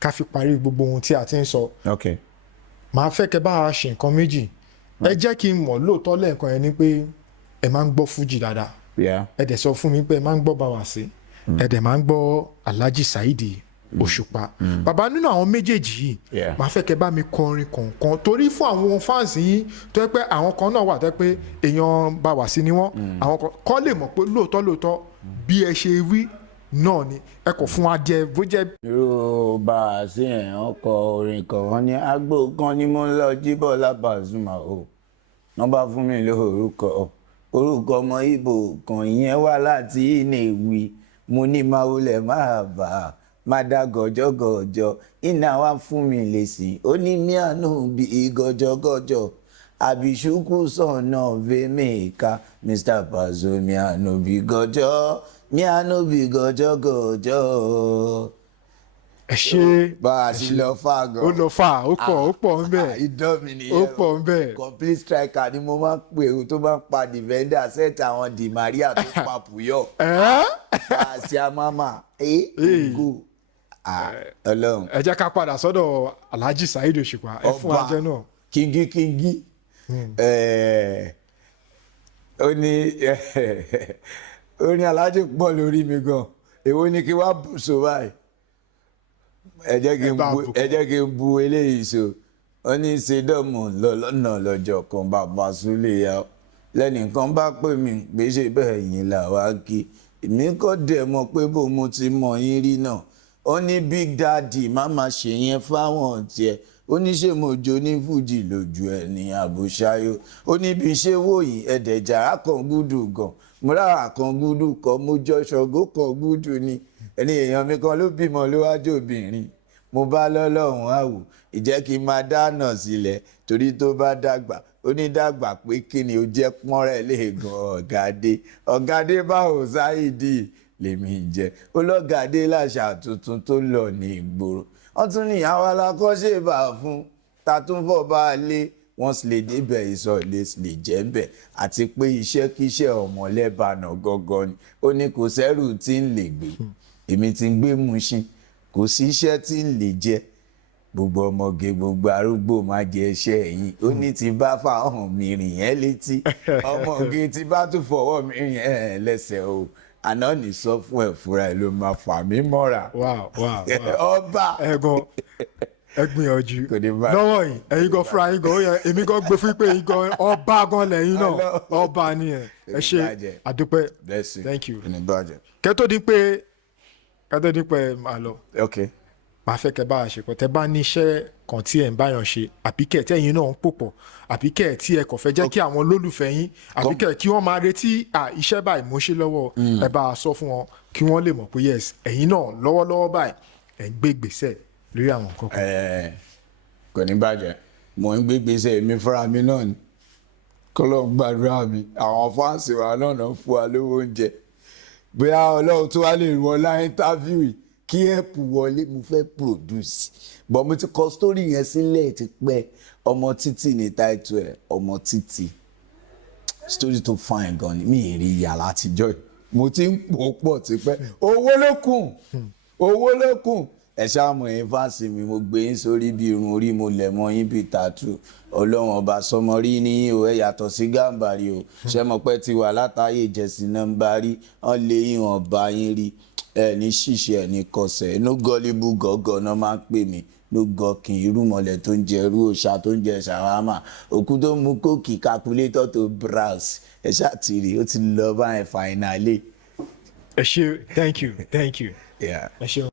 ká fi parí gbogbo ohun tí a ti ń sọ màá fẹ́ kẹ́ bá a ṣe nǹkan méjì ẹ jẹ́ kí n mọ̀ lóòótọ́ lẹ́ẹ̀kan yẹn ni pé ẹ máa ń gbọ́ fújì dáadáa ẹ dẹ̀ sọ fún mi pé ẹ máa ń gbọ́ Bawasi ẹ dẹ̀ máa ń gbọ́ Alhaji Saidi Òṣùpá bàbá nínú àwọn méjèèjì yìí màá fẹ́ kẹ́ bá mi kọrin kọ̀ọ̀kan torí fún àwọn fans yín tó yẹ pé àwọn kan náà wà tó yẹ pé èèyàn Bawasi ni wọ́n àwọn kan lè mọ̀ pé lóòótọ́ bí ẹ ṣe wí náà ni ẹ kò fún wa jẹ bó jẹ. irú Bawasi yẹn ọkọ orin kan wọn ní agbo kan ni mo ń lọ jíbọ̀ lábàzúmà o wọn bá fún mi lórúkọ ọmọ Ìgbò kan ìyẹn wá láti Ìnẹ̀wì mo ní máa wọlé máa bà á máa dá gọjọgọjọ iná wá fún mi lèsì ó ní ní àánú bí gọjọgọjọ àbíṣúkú sọ̀nà vẹ́mẹ̀ẹ́ka Mr. Pasuma mi àánú bí gọjọ mi àánú bí gọjọgọjọ. ẹ ṣe Bawasi lọ fà gan. ó lọ fà ó pọ̀ ń bẹ̀. ìdán mi nìyẹn ó pọ̀ ń bẹ̀. complete striker ni mo máa ń pè ó tó máa ń pa defender set àwọn Di Maria tó pa Puyol. Bawasi amama go Ọlọ́run. ẹ jẹ́ ká padà sọ́dọ̀ Alhaji Saidi Òṣùpá ẹ fún wa jẹ́ náà. kíngí ó ní Alhaji pọ̀ lórí mi gan èwo ni kí wàá bù so báyìí ẹ jẹ́ kí n bu eléyìí so ó ní ṣe dọ́mù lọ́nà lọ́jọ́ kan bàbá súlẹ̀ ya lẹ́nìkan bá pè mí pé ṣe bẹ́ẹ̀ yín làwa kí èmi kọ́ dẹ̀ mọ̀ pé bó mo ti mọ̀ yín rí náà ó ní Big Daddy má má ṣe yẹn fáwọn tiẹ̀ ó ní ṣe mo jó ní fújì lójú ẹ̀ ní àbúṣáyó ó ní bí ṣe wò yìí ẹ̀dẹ̀jà akọ̀ngúdù gan mo rà àkọ̀ngúdù kan mo jọ ṣọ̀gó kan gúdù ni ẹni èèyàn mi kan ló bímọ ló wájú obìnrin mo bá lọ́lọ́run àwò ìjẹ́ kí n máa dáná sílẹ̀ torí tó bá dàgbà ó ní dàgbà pé kí ni ó jẹ́ pọ́nrẹ́ lè gan ọ̀gádé báwo Saidi lèmi jẹ́ olọ́gádé láṣà tuntun tó lọ ní ìgboro wọ́n tún ní àwọn alákọ́ṣe bá fún ta tún fọ́ bá a lé wọ́n sì lè débẹ̀ ìsọ̀lẹ̀ sì lè jẹ́ bẹ̀ àti pé iṣẹ́kíṣẹ́ ọmọlẹ́bàánà gọ́gọ́ ni ó ní kò sẹ́rù tí ń lè gbé èmi ti ń gbé Mushin kò sí iṣẹ́ tí ń lè jẹ gbogbo ọmọge gbogbo arúgbó máa jẹ iṣẹ́ yìí ó ní ti bá fáwọn mi rìn yẹn létí ọmọge ti bá tún fọwọ́ mi rìn yẹn lẹ́sẹ̀ o àná ní sọ fún ẹ fúnra ẹ ló máa fà mí mọ́ra. Wow. ọba. ẹ̀gbọ́n ẹ gbìyànjú Kò ní bá- lọ́wọ́ yìí ẹ̀yin gan fúnra yín gan ó yẹ èmi gan gbé fún pé yín gan ọba gan lẹ́yìn náà ọba ni ẹ ṣe àdúpẹ́ Blessing. thank you Kò ní bàjẹ́. kẹ́tọ́ dín pé màá lọ Okay. màá fẹ́ kẹ́ bá a ṣe pọ̀ tẹ́ bá ní iṣẹ́ kan tí ẹ̀ ń báyàn ṣe àbí kẹ́ tẹ́yìn náà ń pò pọ̀ àbí kẹ́ tí ẹ kò fẹ́ jẹ́ kí àwọn olólùfẹ́ yín àbí kẹ́ kí wọ́n máa retí iṣẹ́ báyìí mo ṣe lọ́wọ́ ẹ bá a sọ fún wọn kí wọ́n lè mọ̀ pé yes ẹ̀yin náà lọ́wọ́lọ́wọ́ báyìí ẹ̀ ń gbé ìgbésẹ̀ lórí àwọn nǹkan kan. Kò ní bàjẹ́. Mo ń gbé gbèsè mi fúnra mi náà ni. Kọ́lọ́ gbàdúrà mi. Àwọn fáǹsì wa náà náà fún wa lówó oúnjẹ. Bóyá Ọlọ́run tó wá lè wọ láì interview yìí kí ẹ̀pù wọlé mo fẹ́ produce. But mo ti kọ story yẹn sílẹ̀ ti pẹ́. Ọmọ títì ní táìtù ẹ̀ ọmọ títì. Story tó fine gan ni mi ì rí ìyá látijọ́ yìí. Mo ti ń pọ̀ ti pẹ́. Owó ló kùn. Ẹ ṣáàmù ẹ̀yin fáǹsì mi mo gbé yín sórí bí irun orí mo lẹ̀ mọ́ yín bí tàtú Ọlọ́run ọba sọmọ rí ní o ẹ yàtọ̀ sí gàǹbàrí o ṣé mo pẹ́ ti wà látàyè jẹ̀sìn nọ́mbà rí wọ́n lé yín ọba yín rí ẹ ní ṣìṣe ẹ ní kọsẹ̀ No Gullible gọ́gọ́ náà máa ń pè mí No Gorkin irúmọlẹ̀ tó ń jẹ irú òòṣà tó ń jẹ ṣàwámà òkú tó ń mu kóòkì calculator tó browse ẹ ṣàtìrì ó ti lọ báyẹn finally. ẹ ṣé thank you Yeah. ẹ ṣé.